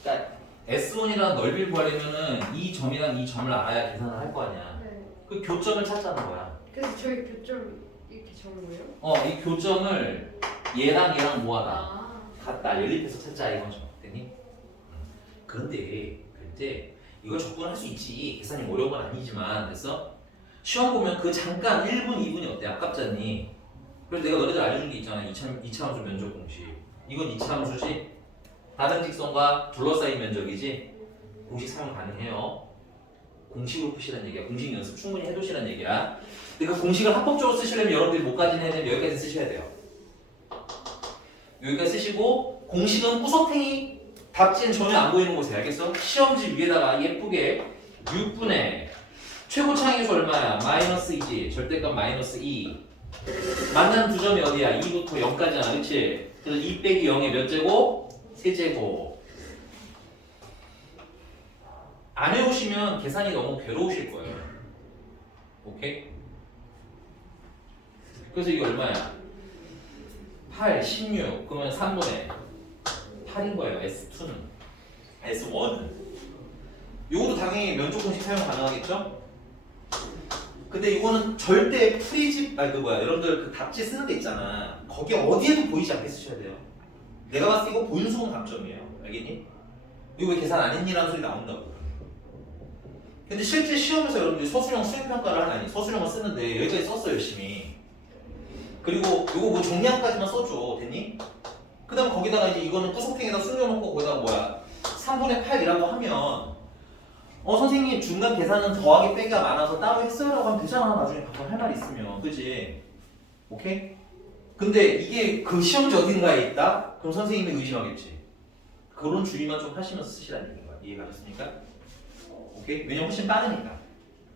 그러니까 S1이라는 넓이를 구하려면은 이 점이랑 이 점을 알아야 계산을 할 거 아니야. 네. 그 교점을 찾자는 거야. 그래서 저희 교점 이렇게 적은 거예요? 이 교점을 얘랑 뭐하다? 같다. 연립해서 찾자 이거죠. 됐니? 그런데 이거 적분할 수 있지. 계산이 어려운 건 아니지만 됐어? 시험 보면 그 잠깐 1분, 2분이 어때? 아깝지 않니? 그래서 내가 너네들 알려준 게 있잖아. 2차함수 면적 공식. 이건 2차함수지? 다른 직선과 둘러싸인 면적이지? 공식 사용 가능해요. 공식으로 푸시라는 얘기야. 공식 연습 충분히 해두시라는 얘기야. 근데 그 공식을 합법적으로 쓰시려면 여러분들이 못 가진 애는 여기까지 쓰셔야 돼요. 여기까지 쓰시고 공식은 구석탱이 답지는 전혀 안 보이는 곳에 알겠어? 시험지 위에다가 예쁘게 6분의 최고 창의수 얼마야? 마이너스 2지. 절대값 마이너스 2. 만나는 두 점이 어디야? 2부터 0까지잖아. 그치? 그래서 2 빼기 0의 몇 제곱? 세제곱. 안 해오시면 계산이 너무 괴로우실 거예요. 오케이? 그래서 이게 얼마야? 8, 16. 그러면 3분의 8인 거예요. S2는. S1은. 요것도 당연히 면적 공식 사용 가능하겠죠? 근데 이거는 절대 프리집, 여러분들 그 답지 쓰는 데 있잖아. 거기 어디에도 보이지 않게 쓰셔야 돼요. 내가 봤을 때 이거 보인수은 감점이에요. 알겠니? 이거 왜 계산 안 했니라는 소리 나온다고. 근데 실제 시험에서 여러분들이 서술형 수행평가를 하나니 서술형을 쓰는데 여기까지 썼어 열심히. 그리고 이거 뭐 정리함까지만 써줘. 됐니? 그 다음에 거기다가 이제 이거는 구석탱이에다 숨겨놓고 거기다가 3분의 8이라고 하면 선생님 중간 계산은 더하기 빼기가 많아서 따로 했어요 라고 하면 되잖아. 나중에 가끔 할 말 있으면. 그치? 오케이? 근데 이게 그 시험지 어딘가에 있다? 그럼 선생님이 의심하겠지. 그런 주의만 좀 하시면서 쓰시라는 얘기인 거야. 이해가셨습니까? 오케이? 왜냐면 훨씬 빠르니까.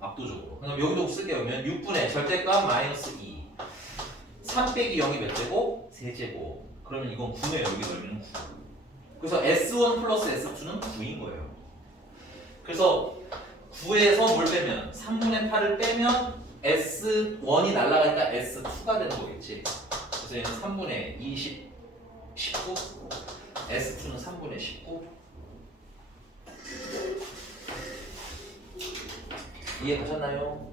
압도적으로. 그럼 여기도 쓸게요. 그러면 6분의 절대값 마이너스 2. 3 빼기 0이 몇 제곱? 세제곱. 그러면 이건 9네요. 여기 넓이는 9. 그래서 S1 플러스 S2는 9인 거예요. 그래서 9에서 뭘 빼면 3분의 8을 빼면 S1이 날아가니까 S2가 되는 거겠지. 그래서 얘는 3분의 20, 19. S2는 3분의 19. 이해가셨나요?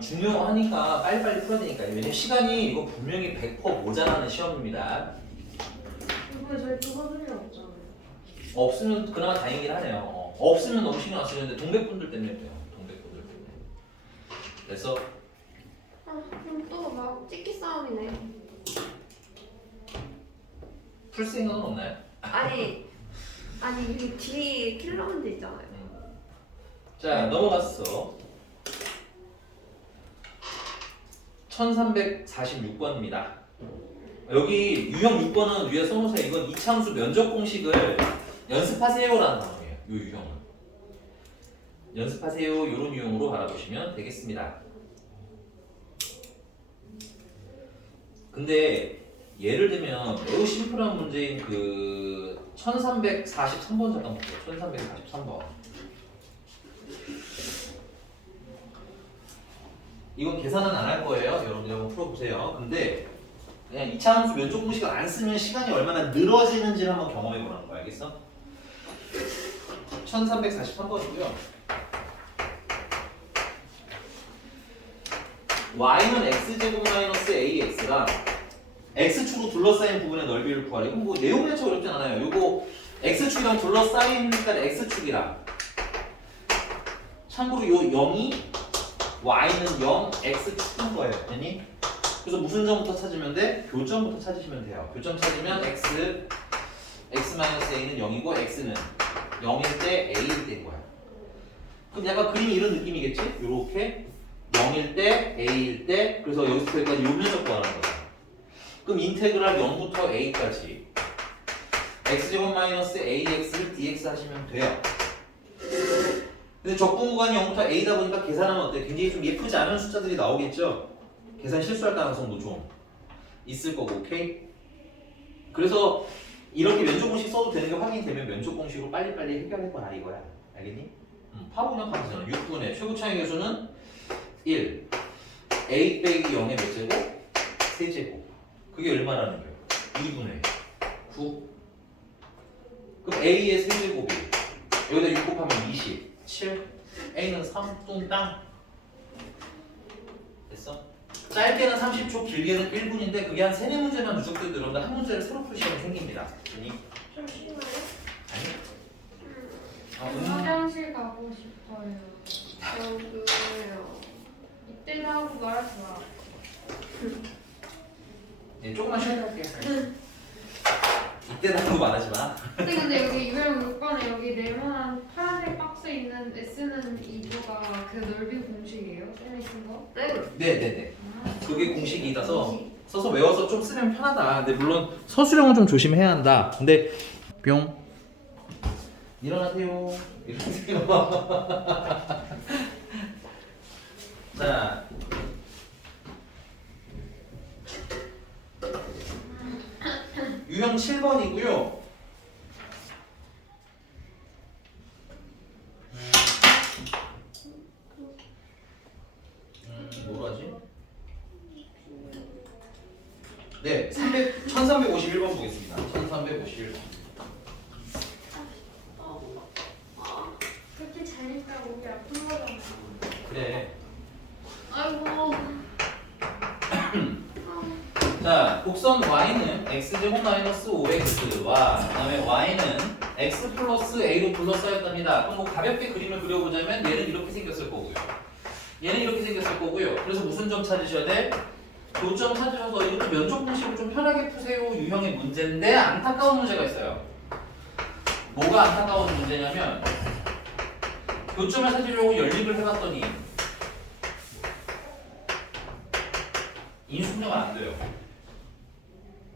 중요하니까 빨리빨리 풀어야 되니까요. 왜냐면 시간이 이거 분명히 100% 모자라는 시험입니다. 이번에 저희 부서진일 없잖아요. 없으면 그나마 다행이긴 하네요. 없으면 너무 신경 안 쓰는데 동백분들 때문에 그래요. 동백분들 때문에. 그래서 그럼 또 막 찍기 싸움이네. 풀 생각은 없나요? 아니 이 뒤에 킬러문제 있잖아요. 자, 넘어갔어. 1346번입니다. 여기 유형 6번은 위에 써놓으세요. 이건 이차함수 면적 공식을 연습하세요라는 단어예요. 이 유형은. 연습하세요. 이런 유형으로 바라보시면 되겠습니다. 근데 예를 들면 매우 심플한 문제인 그 1343번 잠깐 볼게요. 1343번. 이건 계산은 안 할 거예요. 여러분들 한번 풀어보세요. 근데 그냥 이차함수 면적 공식을 안 쓰면 시간이 얼마나 늘어지는지를 한번 경험해 보라는 거야. 알겠어? 1343번이고요. y는 x제곱 마이너스 ax가 x축으로 둘러싸인 부분의 넓이를 구하래. 이건 뭐 내용 자체가 어렵진 않아요. 요거 x축이랑 둘러싸이니까 x축이랑. 참고로 요 0이 y는 0, x축인 거예요. 됐니? 그래서 무슨 점부터 찾으면 돼? 교점부터 찾으시면 돼요. 교점 찾으면 x a는 0이고 x는 0일 때 a일 때인 거야. 그럼 약간 그림이 이런 느낌이겠지? 요렇게 0일 때 a일 때 그래서 여기서 여기까지 요 면적 구하는 거야. 그럼 인테그랄 0부터 a까지 x제곱 마이너스 ax를 dx 하시면 돼요. 근데 적분 구간이 0부터 a다 보니까 계산하면 어때? 굉장히 좀 예쁘지 않은 숫자들이 나오겠죠? 계산 실수할 가능성도 좀 있을 거고, 오케이? 그래서 이렇게 면적 공식 써도 되는 게 확인되면 면적 공식으로 빨리빨리 해결해봐라 이거야. 알겠니? 바로 그냥 가면 되잖아. 6분의 최고 차이 계수는 1 a 빼기 0의 몇 제곱? 세제곱. 그게 얼마라는 거예요? 2분의 9. 그럼 a의 세제곱이 여기다 6 곱하면 20 7 a는 3 뚱땅 됐어? 짧게는 30초 길게는 1분인데 그게 한 3-4문제만 누적돼도 여러분들 한 문제를 새로 풀 시간이 생깁니다. 아니? 좀 쉬나요? 아니? 화장실 가고 싶어요. 저도요. 이때는 하고 말하지 마. 네, 조금만 쉬어야 할게요. 이때는 하고 말하지 마. 근데 여기 유형 6번에 여기 네모난 파란색 박스 있는 S는 2조가 그 넓이 공식이에요? 쌤이 쓴 거? 네. 네네네. 그게 공식이라서 써서 외워서 좀 쓰면 편하다. 근데 물론 서술형은 좀 조심해야 한다. 근데 뿅 일어나세요. 일어나세요. 자. 유형 7번이고요. 뭐로 하지? 네, 1351번 보겠습니다. 1351번. 그렇게 잘니까 목이 아픈 거잖아. 그래. 아이고. 자, 곡선 y는 x제곱 마이너스 5x와 그다음에 y는 x 플러스 a로 둘러싸였답니다. 그럼 뭐 가볍게 그림을 그려보자면 얘는 이렇게 생겼을 거고요. 얘는 이렇게 생겼을 거고요. 그래서 무슨 점 찾으셔야 돼? 교점 찾으셔서 이것도 면적 공식으로 좀 편하게 푸세요 유형의 문제인데 안타까운 문제가 있어요. 뭐가 안타까운 문제냐면 교점을 찾으려고 연립을 해봤더니 인수분해가 안 돼요.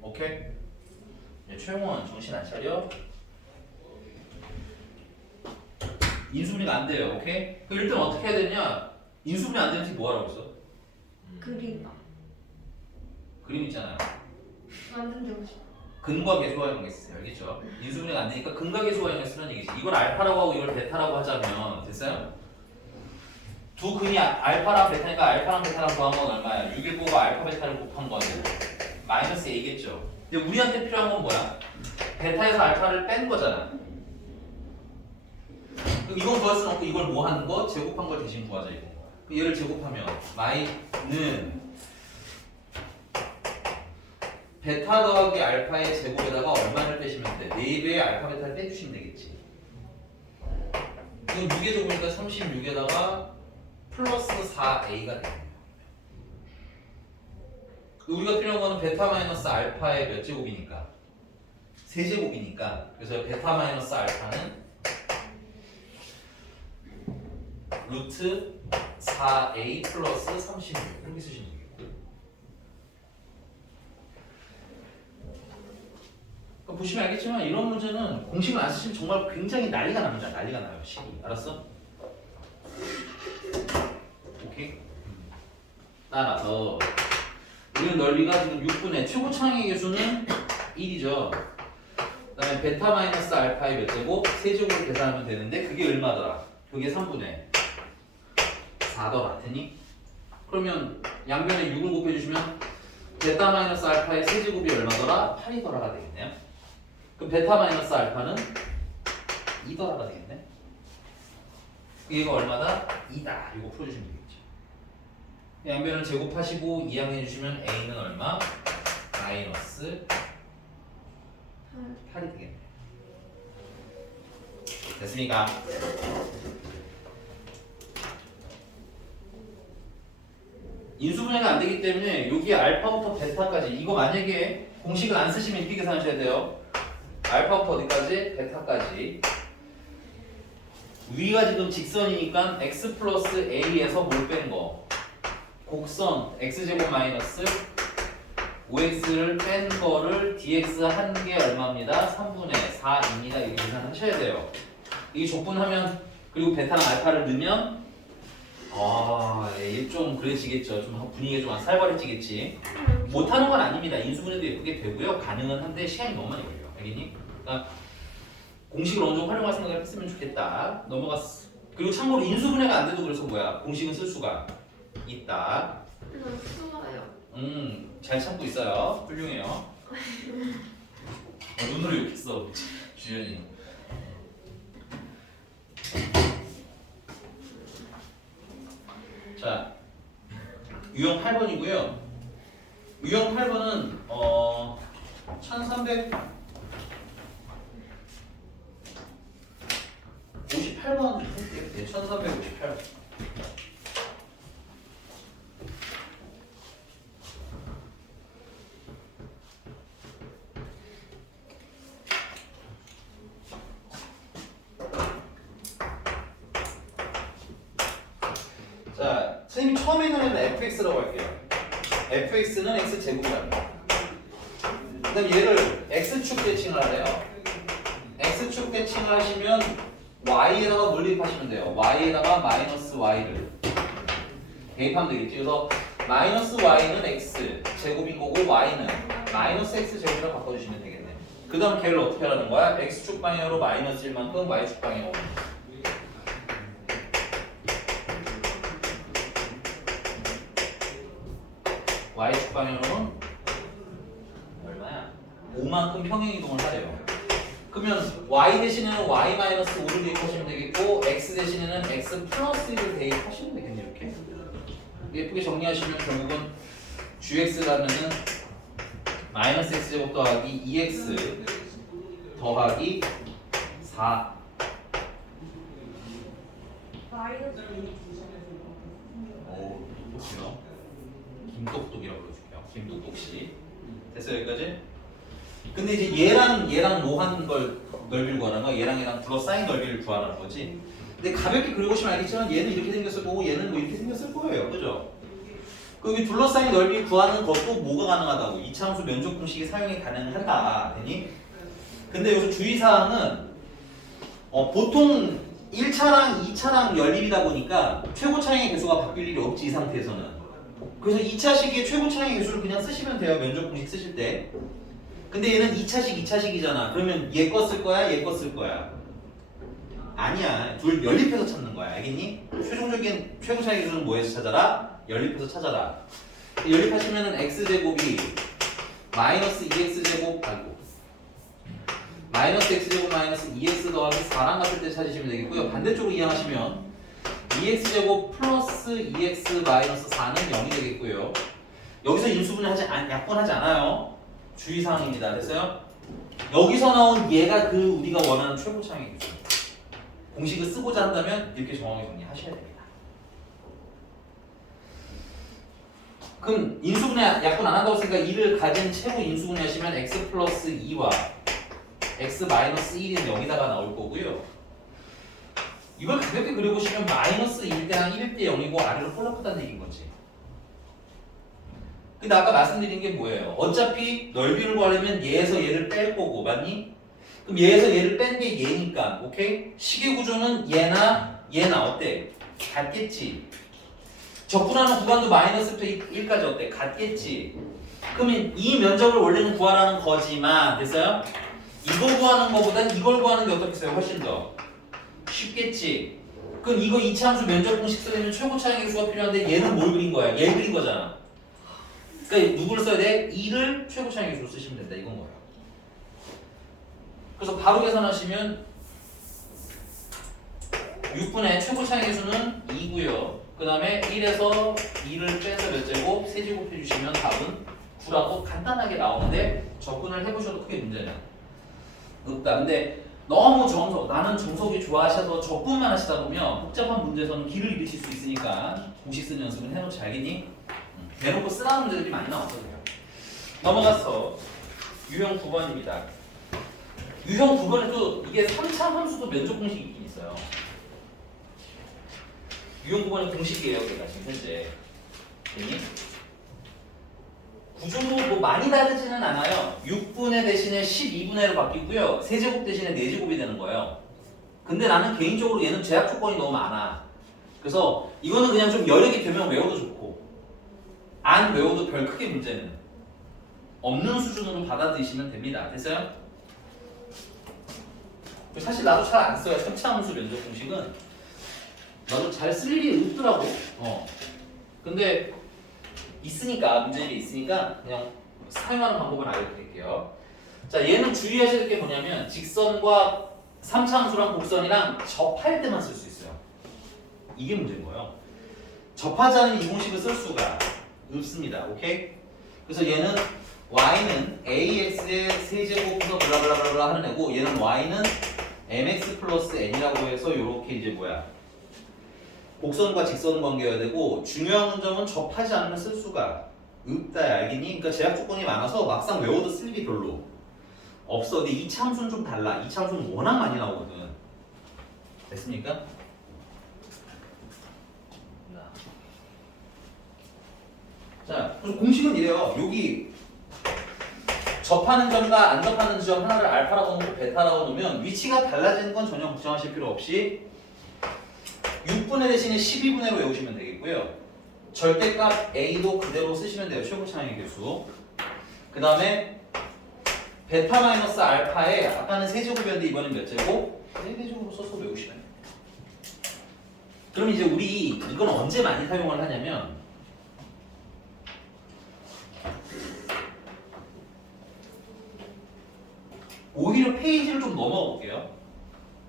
오케이? 네, 최용원 정신 안 차려? 인수분해가 안 돼요. 오케이? 그럼 일단 어떻게 해야 되냐? 인수분해 안 되면 뭐 하라고 했어? 그리다. 그림 있잖아요. 완전 되고 싶어. 근과 계수화형이 있어요. 알겠죠? 인수분해가 안 되니까 근과 계수화형을 쓰는 얘기지. 이걸 알파라고 하고 이걸 베타라고 하자면 됐어요? 두 근이 알파랑 베타니까 알파랑 베타랑 더한 건 얼마야? 619가 알파 베타를 곱한 거는 마이너스 A겠죠. 근데 우리한테 필요한 건 뭐야? 베타에서 알파를 뺀 거잖아. 그럼 이건 구할 수는 없고 이걸 뭐 하는 거? 제곱한 걸 대신 구하자 이거. 얘를 제곱하면 y는 베타 더하기 알파의 제곱에다가 얼마를 빼시면 돼? 4배의 알파 베타를 빼주시면 되겠지. 이건 6의 제곱이니까 36에다가 플러스 4a가 되겠네요. 우리가 필요한 거는 베타 마이너스 알파의 몇 제곱이니까? 3제곱이니까. 그래서 베타 마이너스 알파는 루트 4a 플러스 36 이렇게 쓰시면 되겠고. 그러니까 보시면 알겠지만 이런 문제는 공식을 안 쓰시면 정말 굉장히 난리가 납니다. 난리가 나요. 식이. 알았어? 오케이? 따라서 우리는 넓이가 지금 6분의 최고 창의 개수는 1이죠. 그 다음에 베타 마이너스 알파의 몇 제곱? 세제곱을 계산하면 되는데 그게 얼마더라? 그게 3분의 4더라. 되니? 그러면 양변에 6을 곱해주시면 베타 마이너스 알파의 세제곱이 얼마더라? 8이더라가 되겠네요. 그럼 베타 마이너스 알파는 2더라가 되겠네. 이거 얼마다? 2다. 이거 풀어주시면 되겠죠. 양변을 제곱하시고 이항해주시면 a는 얼마? 마이너스 8이 되겠네. 됐습니까? 인수분해가 안 되기 때문에 여기 알파부터 베타까지 이거 만약에 공식을 안 쓰시면 이렇게 계산하셔야 돼요. 알파부터 어디까지? 베타까지. 위가 지금 직선이니까 x 플러스 a에서 뭘 뺀 거? 곡선 x제곱 마이너스 5x를 뺀 거를 dx 한 개 얼마입니다? 3분의 4입니다. 이렇게 계산하셔야 돼요. 이게 족분하면 그리고 베타랑 알파를 넣으면 이게 좀 그래지겠죠. 좀 분위기가 좀 살벌해지겠지. 못하는 건 아닙니다. 인수분해도 예쁘게 되고요. 가능은 한데 시간이 너무 많이 걸려요. 알겠니? 그러니까 공식을 어느 정도 활용할 생각을 했으면 좋겠다. 넘어갔어. 그리고 참고로 인수분해가 안 돼도 그래서 뭐야? 공식은 쓸 수가 있다. 좋아요. 잘 참고 있어요. 훌륭해요. 눈으로 욕했어, 주연이. 자, 유형 8번이고요. 유형 8번은 1358번 할게요. 네, 1358번. 자, 선생님이 처음에 있는 애는 fx라고 할게요. fx는 x제곱이랍니다. 그 다음 얘를 x축 대칭을 하래요. x축 대칭을 하시면 y에다가 뭘 대입하시면 돼요. y에다가 마이너스 y를 대입하면 되겠지. 그래서 마이너스 y는 x 제곱인 거고 y는 마이너스 x 제곱이라고 바꿔주시면 되겠네. 그 다음 걔를 어떻게 하라는 거야? x축 방향으로 마이너스 1만큼 y축 방향으로. y축 방향으로는 얼마야? 5만큼 평행이동을 하래요. 그러면 y 대신에는 y-5를 대입하시면 되겠고 x 대신에는 x 플러스 1을 대입하시면 되겠네요. 이렇게 예쁘게 정리하시면 결국은 gx라면은 마이너스 x제곱 더하기 2x 더하기 4 마이너스 오, 똑똑해요. 김똑똑이라고 불러줄게요. 김똑똑씨. 됐어요 여기까지? 근데 이제 얘랑 뭐하는 걸 넓이를 구하는 거야? 얘랑 둘러싸인 넓이를 구하는 거지. 근데 가볍게 그려보시면 알겠지만 얘는 이렇게 생겼을 거고 얘는 뭐 이렇게 생겼을 거예요. 그죠? 그 여기 둘러싸인 넓이 구하는 것도 뭐가 가능하다고? 이차함수 면적 공식이 사용이 가능하다. 되니? 근데 여기서 주의사항은 보통 1차랑 2차랑 연립이다 보니까 최고 차항의 개수가 바뀔 일이 없지 이 상태에서는. 그래서 2차식의 최고 차항의 개수를 그냥 쓰시면 돼요. 면적 공식 쓰실 때. 근데 얘는 2차식이잖아. 그러면 얘 거 쓸 거야? 얘 거 쓸 거야? 아니야. 둘 연립해서 찾는 거야. 알겠니? 최종적인 최고 차항의 개수는 뭐에서 찾아라? 연립해서 찾아라. 연립하시면은 x제곱이 마이너스 2x제곱 아이고 마이너스 x제곱 마이너스 2x 더하기 4랑 같을 때 찾으시면 되겠고요. 반대쪽으로 이항하시면 2x제곱 플러스 2x 마이너스 4는 0이 되겠고요. 여기서 인수분해 약분하지 않아요. 주의사항입니다. 됐어요? 여기서 나온 얘가 그 우리가 원하는 최고차항의 기준. 공식을 쓰고자 한다면 이렇게 정확하게 정리하셔야 됩니다. 그럼 인수분해 약분 안 한다고 했으니까 2를 가진 최고 인수분해 하시면 x 플러스 2와 x 마이너스 1은 여기다가 나올 거고요. 이걸 가볍게 그려보시면 마이너스 1대랑 1대 0이고 아래로 폴락하다는 얘기인 거지. 근데 아까 말씀드린 게 뭐예요? 어차피 넓이를 구하려면 얘에서 얘를 뺄 거고, 맞니? 그럼 얘에서 얘를 뺀 게 얘니까, 오케이? 식의 구조는 얘나 어때? 같겠지. 적분하는 구간도 마이너스 1까지 어때? 같겠지. 그러면 이 면적을 원래는 구하라는 거지만, 됐어요? 이걸 구하는 거보단 이걸 구하는 게 어떻겠어요? 훨씬 더 쉽겠지. 그럼 이거 이차함수 면적 공식 쓰려면 최고차항의 수가 필요한데 얘는 뭘 그린 거야? 얘 그린 거잖아. 그러니까 누구를 써야 돼? 2를 최고차항의 수로 쓰시면 된다. 이건 거예요. 그래서 바로 계산하시면 6분의 최고차항의 수는 2고요. 그 다음에 1에서 2를 빼서 몇 제곱? 세제곱 해주시면 답은 9라고 간단하게 나오는데 접근을 해보셔도 크게 문제는 없다. 근데 너무 나는 정석이 좋아하셔서 적분만 하시다 보면 복잡한 문제에서는 길을 잃으실 수 있으니까 공식 쓰는 연습은 해놓지 알겠니? 대놓고 쓰라는 문제들이 많이 나왔어요. 넘어가서 유형 9번입니다. 유형 9번에도 이게 3차 함수도 면적 공식이 있긴 있어요. 유형 9번은 공식이에요. 제가 지금 현재. 구조도 뭐 많이 다르지는 않아요. 6분의 대신에 12분의로 바뀌고요. 세제곱 대신에 4제곱이 되는 거예요. 근데 나는 개인적으로 얘는 제약 조건이 너무 많아. 그래서 이거는 그냥 좀 여력이 되면 외워도 좋고 안 외워도 별 크게 문제는 없는 수준으로 받아들이시면 됩니다. 됐어요? 사실 나도 잘 안 써요. 3차 함수 면적 공식은 나도 잘 쓸 일이 없더라고. 근데 있으니까 문제집이 있으니까 그냥 사용하는 방법을 알려드릴게요. 자, 얘는 주의하셔야 될 게 뭐냐면 직선과 3차 함수랑 곡선이랑 접할 때만 쓸 수 있어요. 이게 문제인 거예요. 접하지 않은 이 공식을 쓸 수가 없습니다. 오케이? 그래서 얘는 y는 ax의 세제곱 플러스 블라블라블라 하는 애고 얘는 y는 mx 플러스 n이라고 해서 이렇게 이제 뭐야? 곡선과 직선 관계여야 되고 중요한 점은 접하지 않으면 쓸 수가 없다. 알겠니? 그러니까 제약 조건이 많아서 막상 외워도 쓸 일이 별로 없어. 근데 2차 함수는 좀 달라. 2차 함수는 워낙 많이 나오거든. 됐습니까? 자, 그래서 공식은 이래요. 여기 접하는 점과 안 접하는 점 하나를 알파라고 놓고 베타라고 놓으면 위치가 달라지는 건 전혀 걱정하실 필요 없이 6분의 대신에 12분의로 외우시면 되겠고요. 절대값 A도 그대로 쓰시면 돼요. 최고차항의 개수. 그 다음에 베타 마이너스 알파에 아까는 세제곱이었는데 이번엔 몇 제곱? 4제곱으로 써서 외우시면 돼요. 그럼 이제 우리 이건 언제 많이 사용을 하냐면 오히려 페이지를 좀 넘어가 볼게요.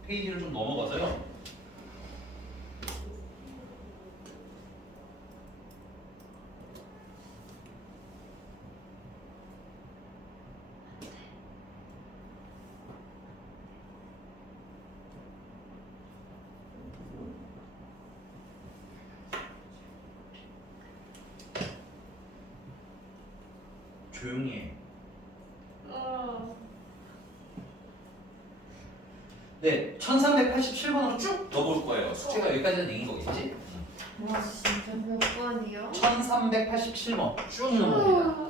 페이지를 좀 넘어가서요. 조용히 해. 네, 1387번으로 쭉 넣어볼 거예요. 숙제가 여기까지는 얘기인 거겠지? 와 진짜 몇 번이요? 1387번 쭉 넣어봅니다.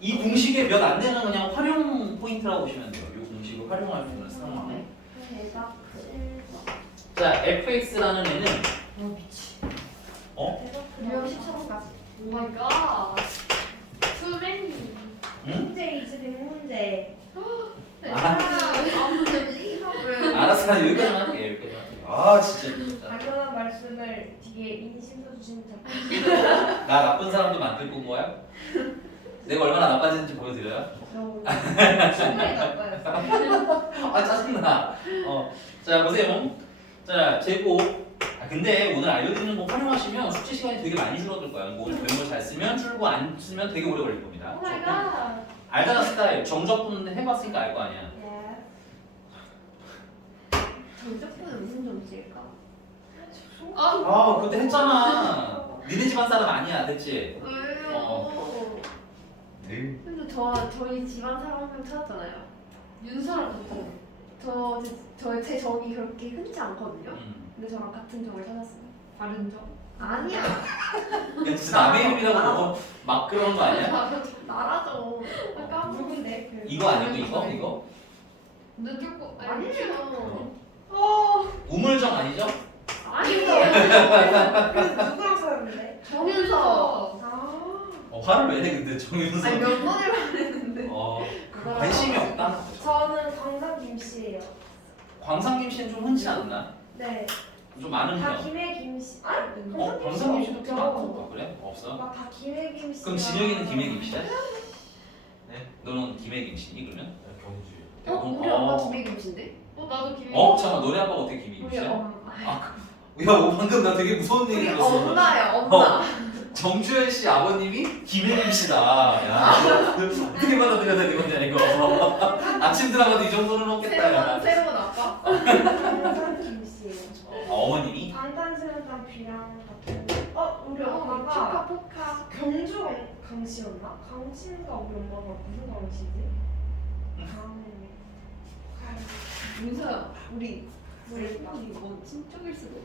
이 공식의 몇 안 되는 그냥 활용 포인트라고 보시면 돼요. 이 공식을 활용할 수 있는 상황. 대박 7번. 자, fx라는 애는 미치. 유형 14번까지. 오 마이 갓. 투맨이. 응? 문제 이제 100문제. 알았어, 난 여기까지만 할게. 여기까지만 할게. 아, 진짜. 당연한 말씀을 뒤에 인심도 주신 작품. 나 나쁜 사람도 만들 건 거야? 내가 얼마나 나빠지는지 보여드려요? 충분히 나빠요. 아 짜증나. 자 보세요. 자 제곱. 근데 오늘 알려드리는 거 활용하시면 숙제 시간이 되게 많이 줄어들 거야. 뭐 배운 거 잘 쓰면 줄고 안 쓰면 되게 오래 걸릴 겁니다. 오 마이 갓. 알잖아 스타일. 정적분 해봤으니까 알 거 아니야. 예. 정적분은 무슨 정치일까? 아 그때 했잖아. 니네 집안 사람 아니야, 됐지? 왜요? 네. 근데 저희 집안 사람 한 명 찾았잖아요. 윤서랑부터. 제 정이 그렇게 흔치 않거든요. 음. 근데 저랑 같은 정을 찾았어요. 다른 점? 아니야. 야, 진짜 남의 이름이라고 너무 막 그런 거 아니야? 나라죠. 아까 누군데? 그 이거 아니고 이거? 근데 조금 아니에요. 우물정 아니죠? 아니에요. 누구랑 사는데? 정윤서. 화를 왜 내 근데 정윤서. 아니 몇 번을 말했는데. 관심이 없다. 저는 광산 김씨예요. 광상김 씨는 좀 흔치 않나? 네. 좀 많은 다 편. 김해 김씨. 아니 광상김 씨도 꽤 없죠. 많고 그래? 없어? 다 김해 김씨. 그럼 진혁이는 김혜김 씨야? 네. 너는 김혜김 씨니 그러면? 어? 우리 엄마 김혜김 씨인데? 나도 김. 잠깐 너네 아빠가 어떻게 김혜김 우리 씨야? 엄마. 야, 뭐 방금 나 되게 무서운 우리 얘기 들었어. 엄마야 엄마. 정주현 씨 아버님이 김혜림 씨다. 야, 이거 어떻게 받아들여야 되는 건지 이거. 아침 드라마도 이 정도는 없겠다. 야. 새로운 아빠? 광산 김씨예요. 어머님이 방탄소년단 B랑 같은. 우리 포카 엄마가 포카. 경주 강씨였나? 강씨인가 우리 엄마가 무슨 강씨지? 윤서야 우리 모르겠다. 우리 뭐 친척일 수도.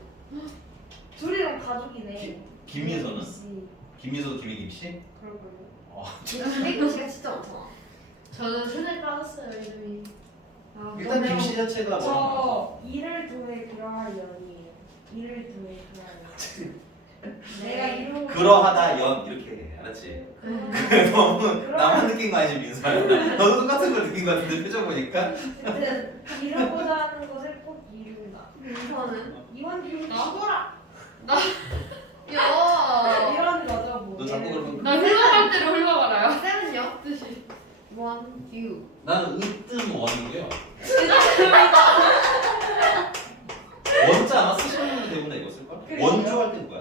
둘이랑 가족이네. 김미서는? 씨. 김미서도 김혜김 씨? 그럴 거예요. 김혜김 씨가 진짜 많잖아. 저는 신을 빠졌어요 이름이. 일단 김 씨 자체가 뭐. 저 이를 두에 그러할 연이에요. 이를 두에 그러할 연. 내가 이루. 그러하다 연 이렇게 해. 알았지? 너무 나만 느낀 거 아니지 민서야? 너도 똑같은 걸 느낀 거 같은데 표정 보니까. 어쨌든 이루고자 하는 것을 꼭 이룬다. 윤서는? 이원 이루 나? 죽어라. 야. 이런 거죠 뭐. 너 자꾸 그러면 나 흘러갈 때로 흘러가라요. 쌤은요? 뜻이. One you. 나는 으뜸 원이고요. 원자 아마 쓰시는 대부분 이거 쓸걸? 그래요? 원조 할 때 뭐야?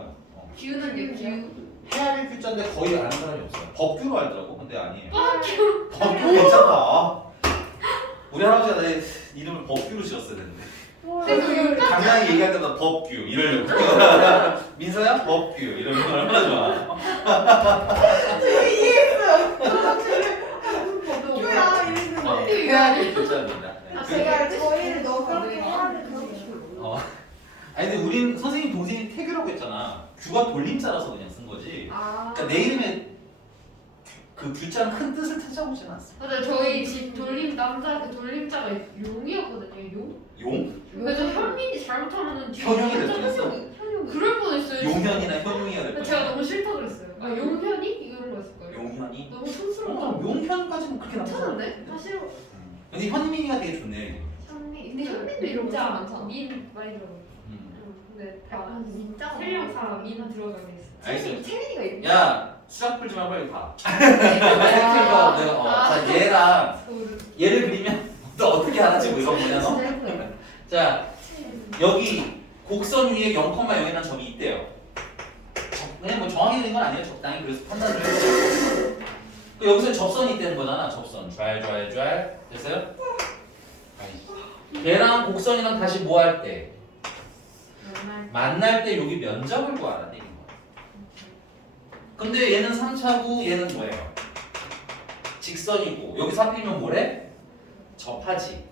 기우는요 기우. 헤아릴 규자인데 거의 아는 사람이 없어요. 법규로 알더라고. 근데 아니에요. 법규 괜찮다. 우리 할아버지가 내 이름을 법규로 지었어야 되는데. 당당히 얘기할 때마다 법규 이러려고. 민서야 법규 이러면 얼마나 좋아. 뭐야 이랬는데. 헤아릴 규자입니다. 네. 제가 저희를 너 그렇게 하는 그런 아니 근데 우린 선생님 동생이 태규라고 했잖아. 규가 돌림자라서 그냥 쓴 거지. 아. 그러니까 내 이름에 그 규자는 큰 뜻을 찾아오지는 않았어. 맞아 저희 집 돌림 남자 그 돌림자가 용이었거든요 용. 용? 그래서 현민이 잘못하면은 뒤에 현용이 될 한자 뻔했어. 현용. 그럴 뻔했어요. 용현이나 현용이가 될 제가 뻔했어. 너무 싫다 그랬어요. 용현이 이런 거 했을 거예요. 용현이? 너무 촌스러워. 용현까지는 그렇게 나쁘지 않아. 괜찮은데? 사실 근데 현민이가 되게 좋네. 현미. 근데 현민도 이런 거 민자 많잖아. 민 많이 들어가요. 근데 약간 민자가. 세명사 민 들어가게 있어. 알겠어. 채민이가 있네. 야 수작 풀지 말고 빨리 가. 그러니까 내가 자 얘랑 얘를 그리면 너 어떻게 알았지 뭐 이런 거냐 너? 진짜 예쁘네. 자 여기 곡선 위에 0,0이라는 점이 있대요. 그냥 뭐 정확히 된 건 아니에요. 적당히 그래서 판단을 해보세요. 여기서 접선이 있다는 거잖아. 접선 좔좔 됐어요? 얘랑 곡선이랑 다시 뭐 할 때? 만날 때 여기 면적을 구하라는 얘기인 거야. 근데 얘는 3차고 얘는 뭐예요? 직선이고 여기서 하필이면 뭐래? 접하지.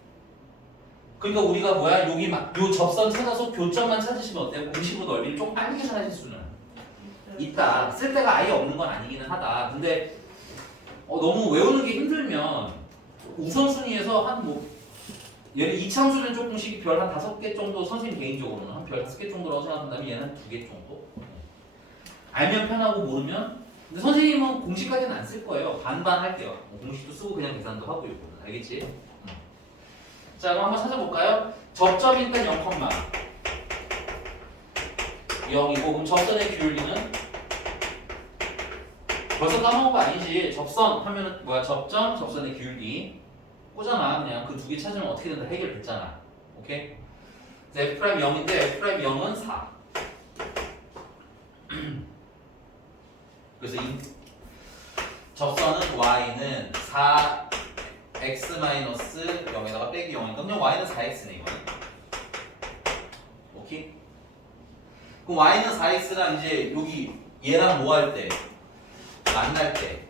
그러니까 우리가 뭐야? 여기 요 접선 찾아서 교점만 찾으시면 어때요? 공식으로 넓이를 좀 빨리 계산하실 수는 있다. 쓸 데가 아예 없는 건 아니기는 하다. 근데 너무 외우는 게 힘들면 우선순위에서 한 뭐 얘는 이차함수는 조금씩 별 한 5개 정도 선생님 개인적으로는 한 별 5개 정도라고 생각한다면 얘는 2개 정도 알면 편하고 모르면 근데 선생님은 공식까지는 안 쓸 거예요. 반반 할게요. 공식도 쓰고 그냥 계산도 하고 이거는 알겠지? 자 그럼 한번 찾아볼까요? 접점 일단 0,0이고 그럼 접선의 기울기는 벌써 까먹은 거 아니지. 접선 하면은 뭐야? 접점, 접선의 기울기. 꽂아놔. 그냥 그 두 개 찾으면 어떻게든 다 해결됐잖아. 오케이? F' 0인데 F' 0은 4. 그래서 이 접선은 y는 4 x-0에다가 빼기 0이니까 그냥 y는 4x네 이거. 오케이? 그럼 y는 4x랑 이제 여기 얘랑 뭐 할 때? 만날 때.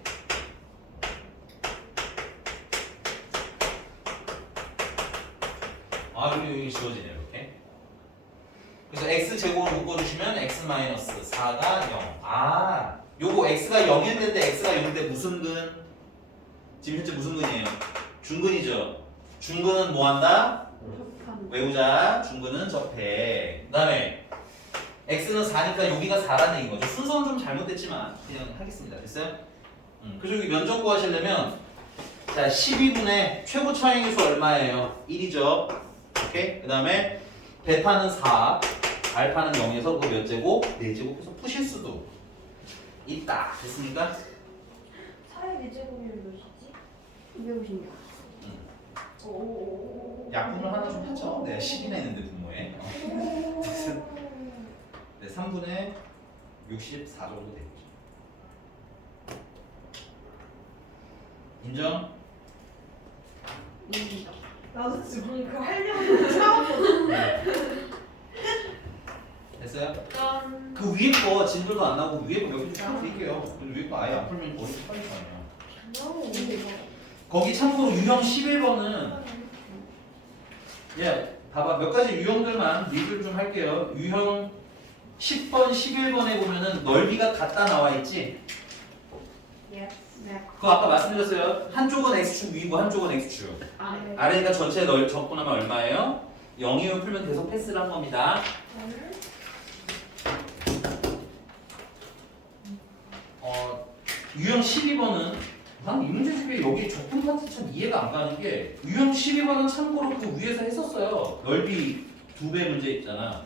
아 여기 지워지네요 이렇게. 그래서 x제곱을 묶어주시면 x-4가 0. 아 요거 x가 0일 때인데 x가 0인데 무슨 근? 지금 현재 무슨 근이에요? 중근이죠. 중근은 뭐 한다? 접한. 외우자. 중근은 접해. 그 다음에 x는 4니까 여기가 4라는 얘기인 거죠. 순서는 좀 잘못됐지만 그냥 하겠습니다. 됐어요? 그래서 여기 면적 구하시려면 자 12분의 최고 차행수 얼마예요? 1이죠. 오케이? 그 다음에 베타는 4, 알파는 0에서 그 몇 제곱? 4제곱 해서 푸실 수도 있다. 됐습니까? 4의 4제곱이면 몇이지? 256. 오. 약분을 하나 좀 하죠. 내가 10이나 했는데 분모에. 네, 3분의 64 정도 되겠죠. 인정? 인정. 나도 지금 그거 하려고 처음 됐어요? 짠. 그 위에 거 진도도 안 나오고 위에 거 몇 개 좀 드릴게요. 위에 거 아예 안 풀면 머리 빠질 거 아니야. 거기 참고로 유형 11번은 예, 봐봐 몇 가지 유형들만 리뷰를 좀 할게요. 유형 10번, 11번에 보면은 넓이가 같다 나와 있지. 예. 네. 그거 아까 말씀드렸어요. 한쪽은 x축 위고 한쪽은 x축. 아래. 아래니까 전체 적분하면 얼마예요? 0이면 풀면 계속 패스를 한 겁니다. 유형 12번은 난 이 문제 중에 여기 적분 파트 참 이해가 안 가는 게 유형 12번은 참고로 그 위에서 했었어요. 넓이 2배 문제 있잖아.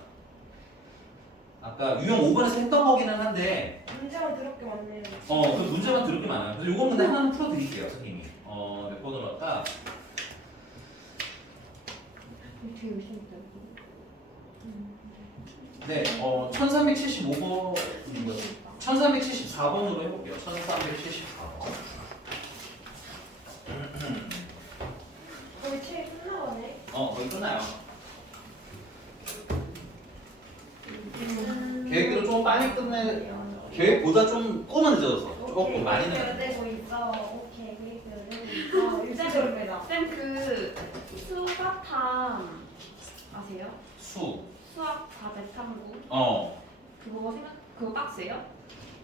아까 유형 5번에서 했던 거기는 한데 문제가 더럽게 많네요. 그 문제만 들을 게 많아요. 그래서 요거 문제 하나는 풀어드릴게요, 선생님이. 몇 번으로 할까? 되게 열심히 했다. 네, 1375번, 1374번으로 해볼게요. 1374번. 거의 책 끝나가네. 거의 끝나요. 계획대로 좀 빨리 끝내, 계획보다 좀 조금 늦어서. 조금 많이 늦어. 되고 있어. 오케이. 되고 있어. 일자별입니다. 쌤, 그 수학탐 아세요? 수학 과제 탐구 그거 빡세요?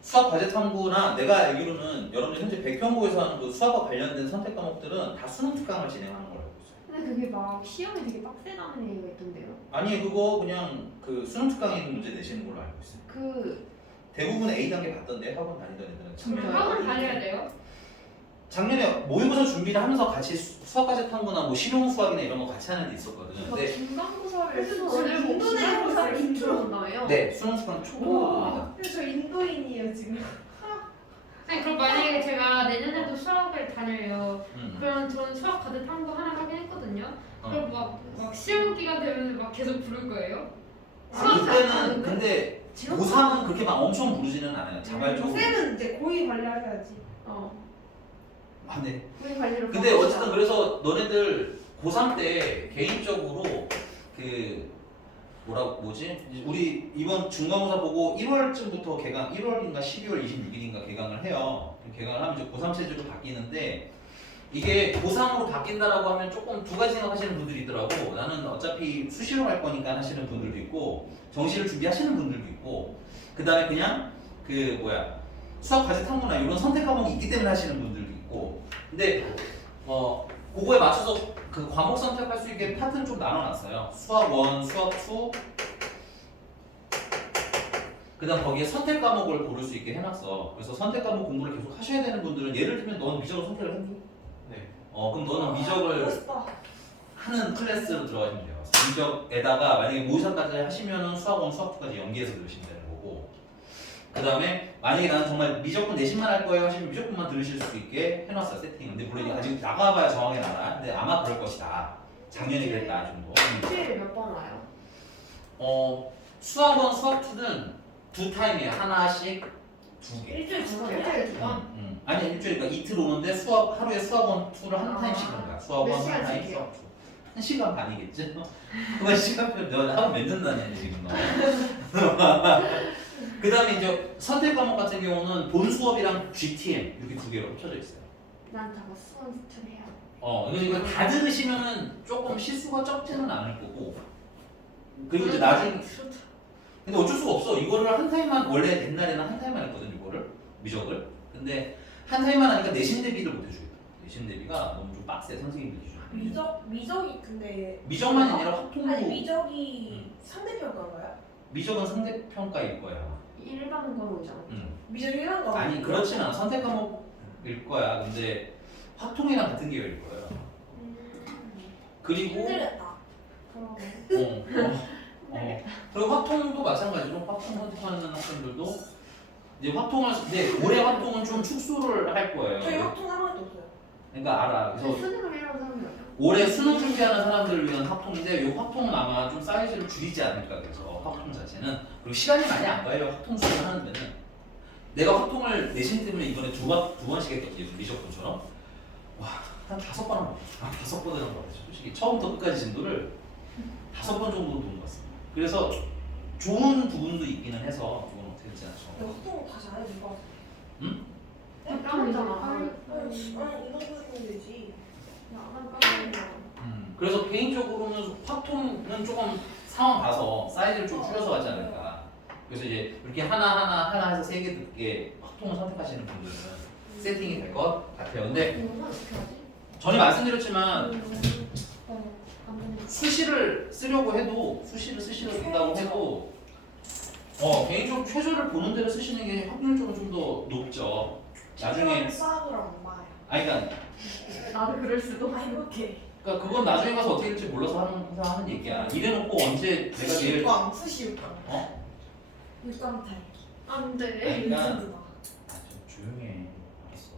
수학 과제 탐구나 내가 알기로는 여러분들 현재 백현고에서 하는 그 수학과 관련된 선택 과목들은 다 수능 특강을 진행하는 걸로 알고 있어요. 근데 그게 막 시험이 되게 빡세다는 얘기가 있던데요? 아니 그거 그냥 그 수능 특강에 있는 문제 내시는 걸로 알고 있어요. 그 대부분 A 단계 봤던데 학원 다니던 애들은 진짜요? 학원 다녀야 돼요? 작년에 모의고사 준비를 하면서 같이 수학 과제 탐구나 뭐 실용 수학이나 이런 거 같이 하는 데 있었거든. 막 근데 중간고사를 그래서 오늘 저 뭐 인도네시아 중간고사 인도. 인트로 온다며요? 네 수능 특강 초보입니다. 근데 저 인도인이에요 지금. 아니 그럼 만약에 제가 내년에도 수학을 다녀요. 음. 그럼 저는 수학 과제 탐구 하나 하긴 했거든요. 어. 그럼 막 시험 기간 되면 막 계속 부를 거예요? 그때는 근데 고3은 그렇게 막 엄청 부르지는 않아요. 자발적으로. 쌤은 이제 고의 관리하셔야지. 아, 네. 우리 관리를 근데 어쨌든 그래서 너네들 고3 때 개인적으로 그 뭐지? 우리 이번 중간고사 보고 1월쯤부터 개강 1월인가 12월 26일인가 개강을 해요. 개강을 하면 이제 고3 체제로 바뀌는데 이게 고3으로 바뀐다라고 하면 조금 두 가지 생각하시는 분들이 있더라고. 나는 어차피 수시로 갈 거니까 하시는 분들도 있고 정시를 준비하시는 분들도 있고 그 다음에 그냥 그 수학 과제 탐구나 이런 선택 과목이 있기 때문에 하시는 분들도 있고 근데 그거에 맞춰서 그 과목 선택할 수 있게 파트는 좀 나눠놨어요. 수학 1, 수학 2 그 다음 거기에 선택 과목을 고를 수 있게 해놨어. 그래서 선택 과목 공부를 계속 하셔야 되는 분들은 예를 들면 너는 미적을 선택을 했니? 네. 그럼 너는 미적을 멋있다. 하는 클래스로 들어가시면 돼요. 미적에다가 만약에 모의사까지 하시면은 수학 1, 수학 2까지 연계해서 들으시면 되는 거고 그 다음에 만약에 나는 정말 미적분 내신만 할 거예요 하시면 미적분만 들으실 수 있게 해놨어요 세팅. 근데 물론 이게 아직 나가봐야 정확히 알아. 근데 아마 그럴 것이다. 작년에 그랬다 정도. 일주일에 몇 번 와요? 수학 1, 수학 2는 두 타임이에요. 하나씩 두 개. 일주일 두 번이야? 일주일에 두 번? 아니 일주일 그러니까 이틀 오는데 수학 하루에 수학 1, 2를 한 타임씩 하는 거야. 수학 1, 몇 한 타임, 시간씩이요? 수학 2. 한 시간 반이겠지? 그건 시간표 너 하루 몇년 다녔니 지금 너? 그 다음에 이제 선택 과목 같은 경우는 본 수업이랑 GTM 이렇게 두 개로 펼쳐져 있어요. 난 저거 수원 수출 해야 돼. 이거 다 들으시면은 조금 실수가 적지는 않을 거고. 그리고 이제 나중에 근데 어쩔 수가 없어. 이거를 한 타임만 원래 옛날에는 한 타임만 했거든 이거를 미적을. 근데 한 타임만 하니까 내신 대비를 못 해주겠다. 내신 대비가 너무 좀 빡세 선생님들 기준. 미적이 근데 미적만이 아니라 확통도. 아니 미적이 상대평가인가요? 미적은 상대평가일 거야. 일반 과목이잖아. 미적이 이런 거 아니 그렇진 않아. 선택 과목일 거야. 근데 확통이랑 같은 계열일 거예요. 그리고 힘들겠다. 그럼 그리고 확통도 마찬가지로 확통 선택하는 학생들도 이제 확통을 근데 올해 확통은 좀 축소를 할 거예요. 저희 확통 한 번도 없어요. 그러니까 알아. 그래서 수능을 이런 사람이 아니야? 올해 수능 준비하는 사람들을 위한 합통인데 이 합통은 아마 좀 사이즈를 줄이지 않을까 그래서 합통 자체는 그리고 시간이 많이 안 걸려요. 합통 수업을 하는 데는 내가 합통을 내신 때문에 이번에 두 번씩 했거든요. 미적분처럼 한 5번 한 거. 5번을 한 거 같아요. 솔직히 처음부터 끝까지 진도를 5번 정도 도는 것 같습니다. 그래서 좋은 부분도 있기는 해서 그건 어떻게 될지 않죠. 확통 다시 안 해도 될것 같아. 응? 깜깜이잖아. 아니 이런 거 해도 되지. 나만 깜깜이야. 그래서 개인적으로는 확통은 조금 상황 봐서 사이즈를 좀 줄여서 하지 않을까. 그래서 이제 이렇게 하나 해서 3개 듣게 확통을 선택하시는 분들은 세팅이 될 것 같아요. 근데 이거는 어떻게 하지? 전에 말씀드렸지만 안 되네. 수시를 쓰려고 해도 수시를 쓰시려고 한다고 해도 개인적으로 최저를 보는 대로 쓰시는 게 확률적으로 좀 더 높죠. 나중에 수학을 안 봐요. 아니 그러니까 나도 그럴 수도. 아 이렇게. 그건 나중에 가서 어떻게 될지 몰라서 항상 하는 얘기야. 이래놓고 언제 내가 얘를 수시육광 수시육광. 어? 육광 탈기. 안 돼. 아니, 그러니까 인증 누나. 좀 조용해. 알았어.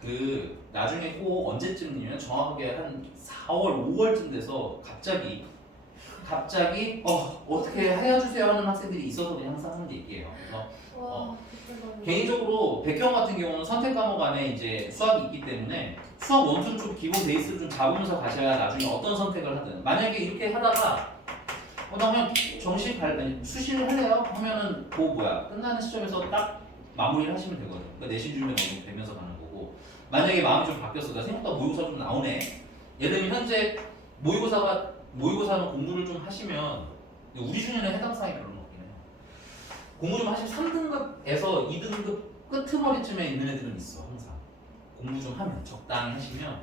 그 나중에 꼭 언제쯤이면 정확하게 한 4월, 5월쯤 돼서 갑자기 어떻게 해주세요 하는 학생들이 있어서 그냥 항상 하는 얘기예요. 그래서 와, 그때 너무. 개인적으로 백형 같은 경우는 선택 과목 안에 이제 수학이 있기 때문에 수학 원수는 좀 기본 베이스를 좀 잡으면서 가셔야 나중에 어떤 선택을 하든 만약에 이렇게 하다가 나 그냥 수시를 할래요 하면은 끝나는 시점에서 딱 마무리를 하시면 되거든. 그러니까 내신 준비 너무 되면서 가는 거고 만약에 마음이 좀 바뀌었어. 나 생각보다 모의고사 좀 나오네. 예를 들면 현재 모의고사는 공부를 좀 하시면 우리 중에는 해당 사항이 별로 없긴 해요. 공부 좀 하시면 3등급에서 2등급 끄트머리쯤에 있는 애들은 있어 항상. 공부 좀 하면 적당히 하시면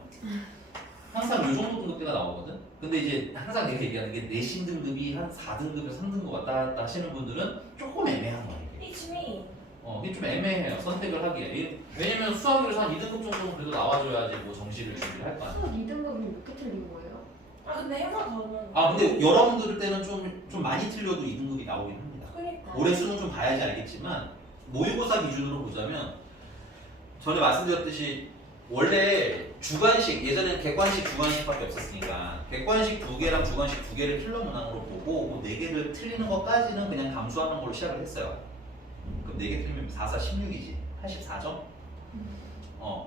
항상 요 정도 등급대가 나오거든. 근데 이제 항상 내가 얘기하는 게 내신 등급이 한 4등급에서 3등급 왔다 갔다 하시는 분들은 조금 애매한 거예요. 이쯤이 이게 좀 애매해요 선택을 하기에. 왜냐면 수학으로 한 2등급 정도는 그래도 나와줘야지 뭐 정시를 준비를 할 거 아니야. 수학 2등급이 몇 개 틀린 거예요? 근데 해서 저는 근데 여러분들 때는 좀 많이 틀려도 2등급이 나오긴 합니다. 그러니까 올해 수능 좀 봐야지 알겠지만 모의고사 기준으로 보자면 전에 말씀드렸듯이 원래 주관식 예전에는 객관식 주관식밖에 없었으니까 객관식 2개랑 주관식 2개를 필러 문항으로 보고 4개를 틀리는 것까지는 그냥 감수하는 걸로 시작을 했어요. 그럼 4개 틀리면 4, 4, 16이지 84점?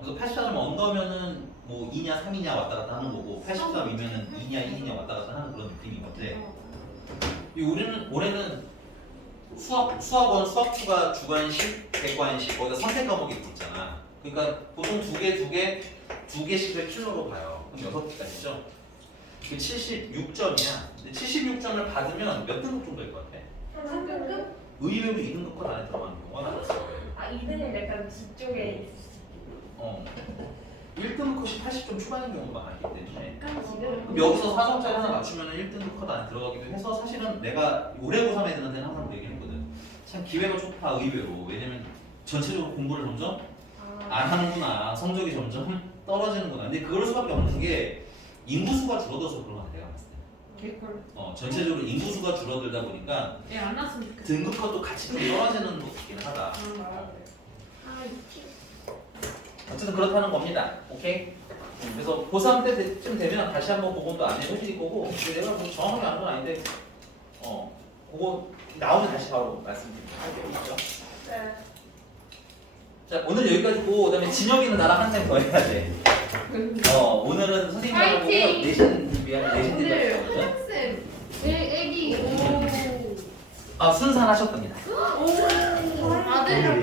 그래서 84점 언더면은 뭐 2냐 3이냐 왔다 갔다 하는 거고 83이면은 2냐 1이냐 왔다 갔다 하는 그런 느낌인 건데 올해는 수학 1, 수학 2가 주관식, 객관식 거기다 선택 과목이 있잖아. 그러니까 보통 두 개씩을 킬러로 봐요. 그럼 6개까지죠. 그 76점이야. 근데 76점을 받으면 몇 등급 정도일 것 같아? 3등급? 의외로 2등급 컷 안에 들어가는 경우가 많았어요. 이들은 약간 뒤쪽에 1등급 컷이 80점 초반인 경우가 많았기 때문에 약간 지금. 그럼 여기서 4점짜리 하나 맞추면 1등급 컷 안에 들어가기도 해서 사실은 내가 올해 고3 애들한테는 항상 그 얘기를 했거든. 참 기회가 좋다 의외로. 왜냐면 전체적으로 공부를 점점 안 하는구나. 성적이 점점 떨어지는구나. 근데 그럴 수밖에 없는 게 인구수가 줄어들어서 그런 거 같아 내가 봤을 때. 개꿀. 전체적으로 인구수가 줄어들다 보니까 얘안 났으면 좋겠어. 등급컷도 같이 좀 떨어지는 모습이긴 하다. 아 미치겠어. 어쨌든 그렇다는 겁니다. 오케이? 그래서 고3 때쯤 되면 다시 한번 그건 또 안내해 드릴 거고, 근데 내가 뭐 정확하게 아는 건 아닌데, 그거 나오면 다시 바로 말씀드릴게요. 알겠죠? 네. 자, 오늘 여기까지고, 그 다음에 진혁이는 나랑 한 타임 더 해야 돼. 오늘은 선생님하고 파이팅! 내신 준비하는 내신 오늘 준비하는 학생 애기 순산 하셨답니다. 아들이랑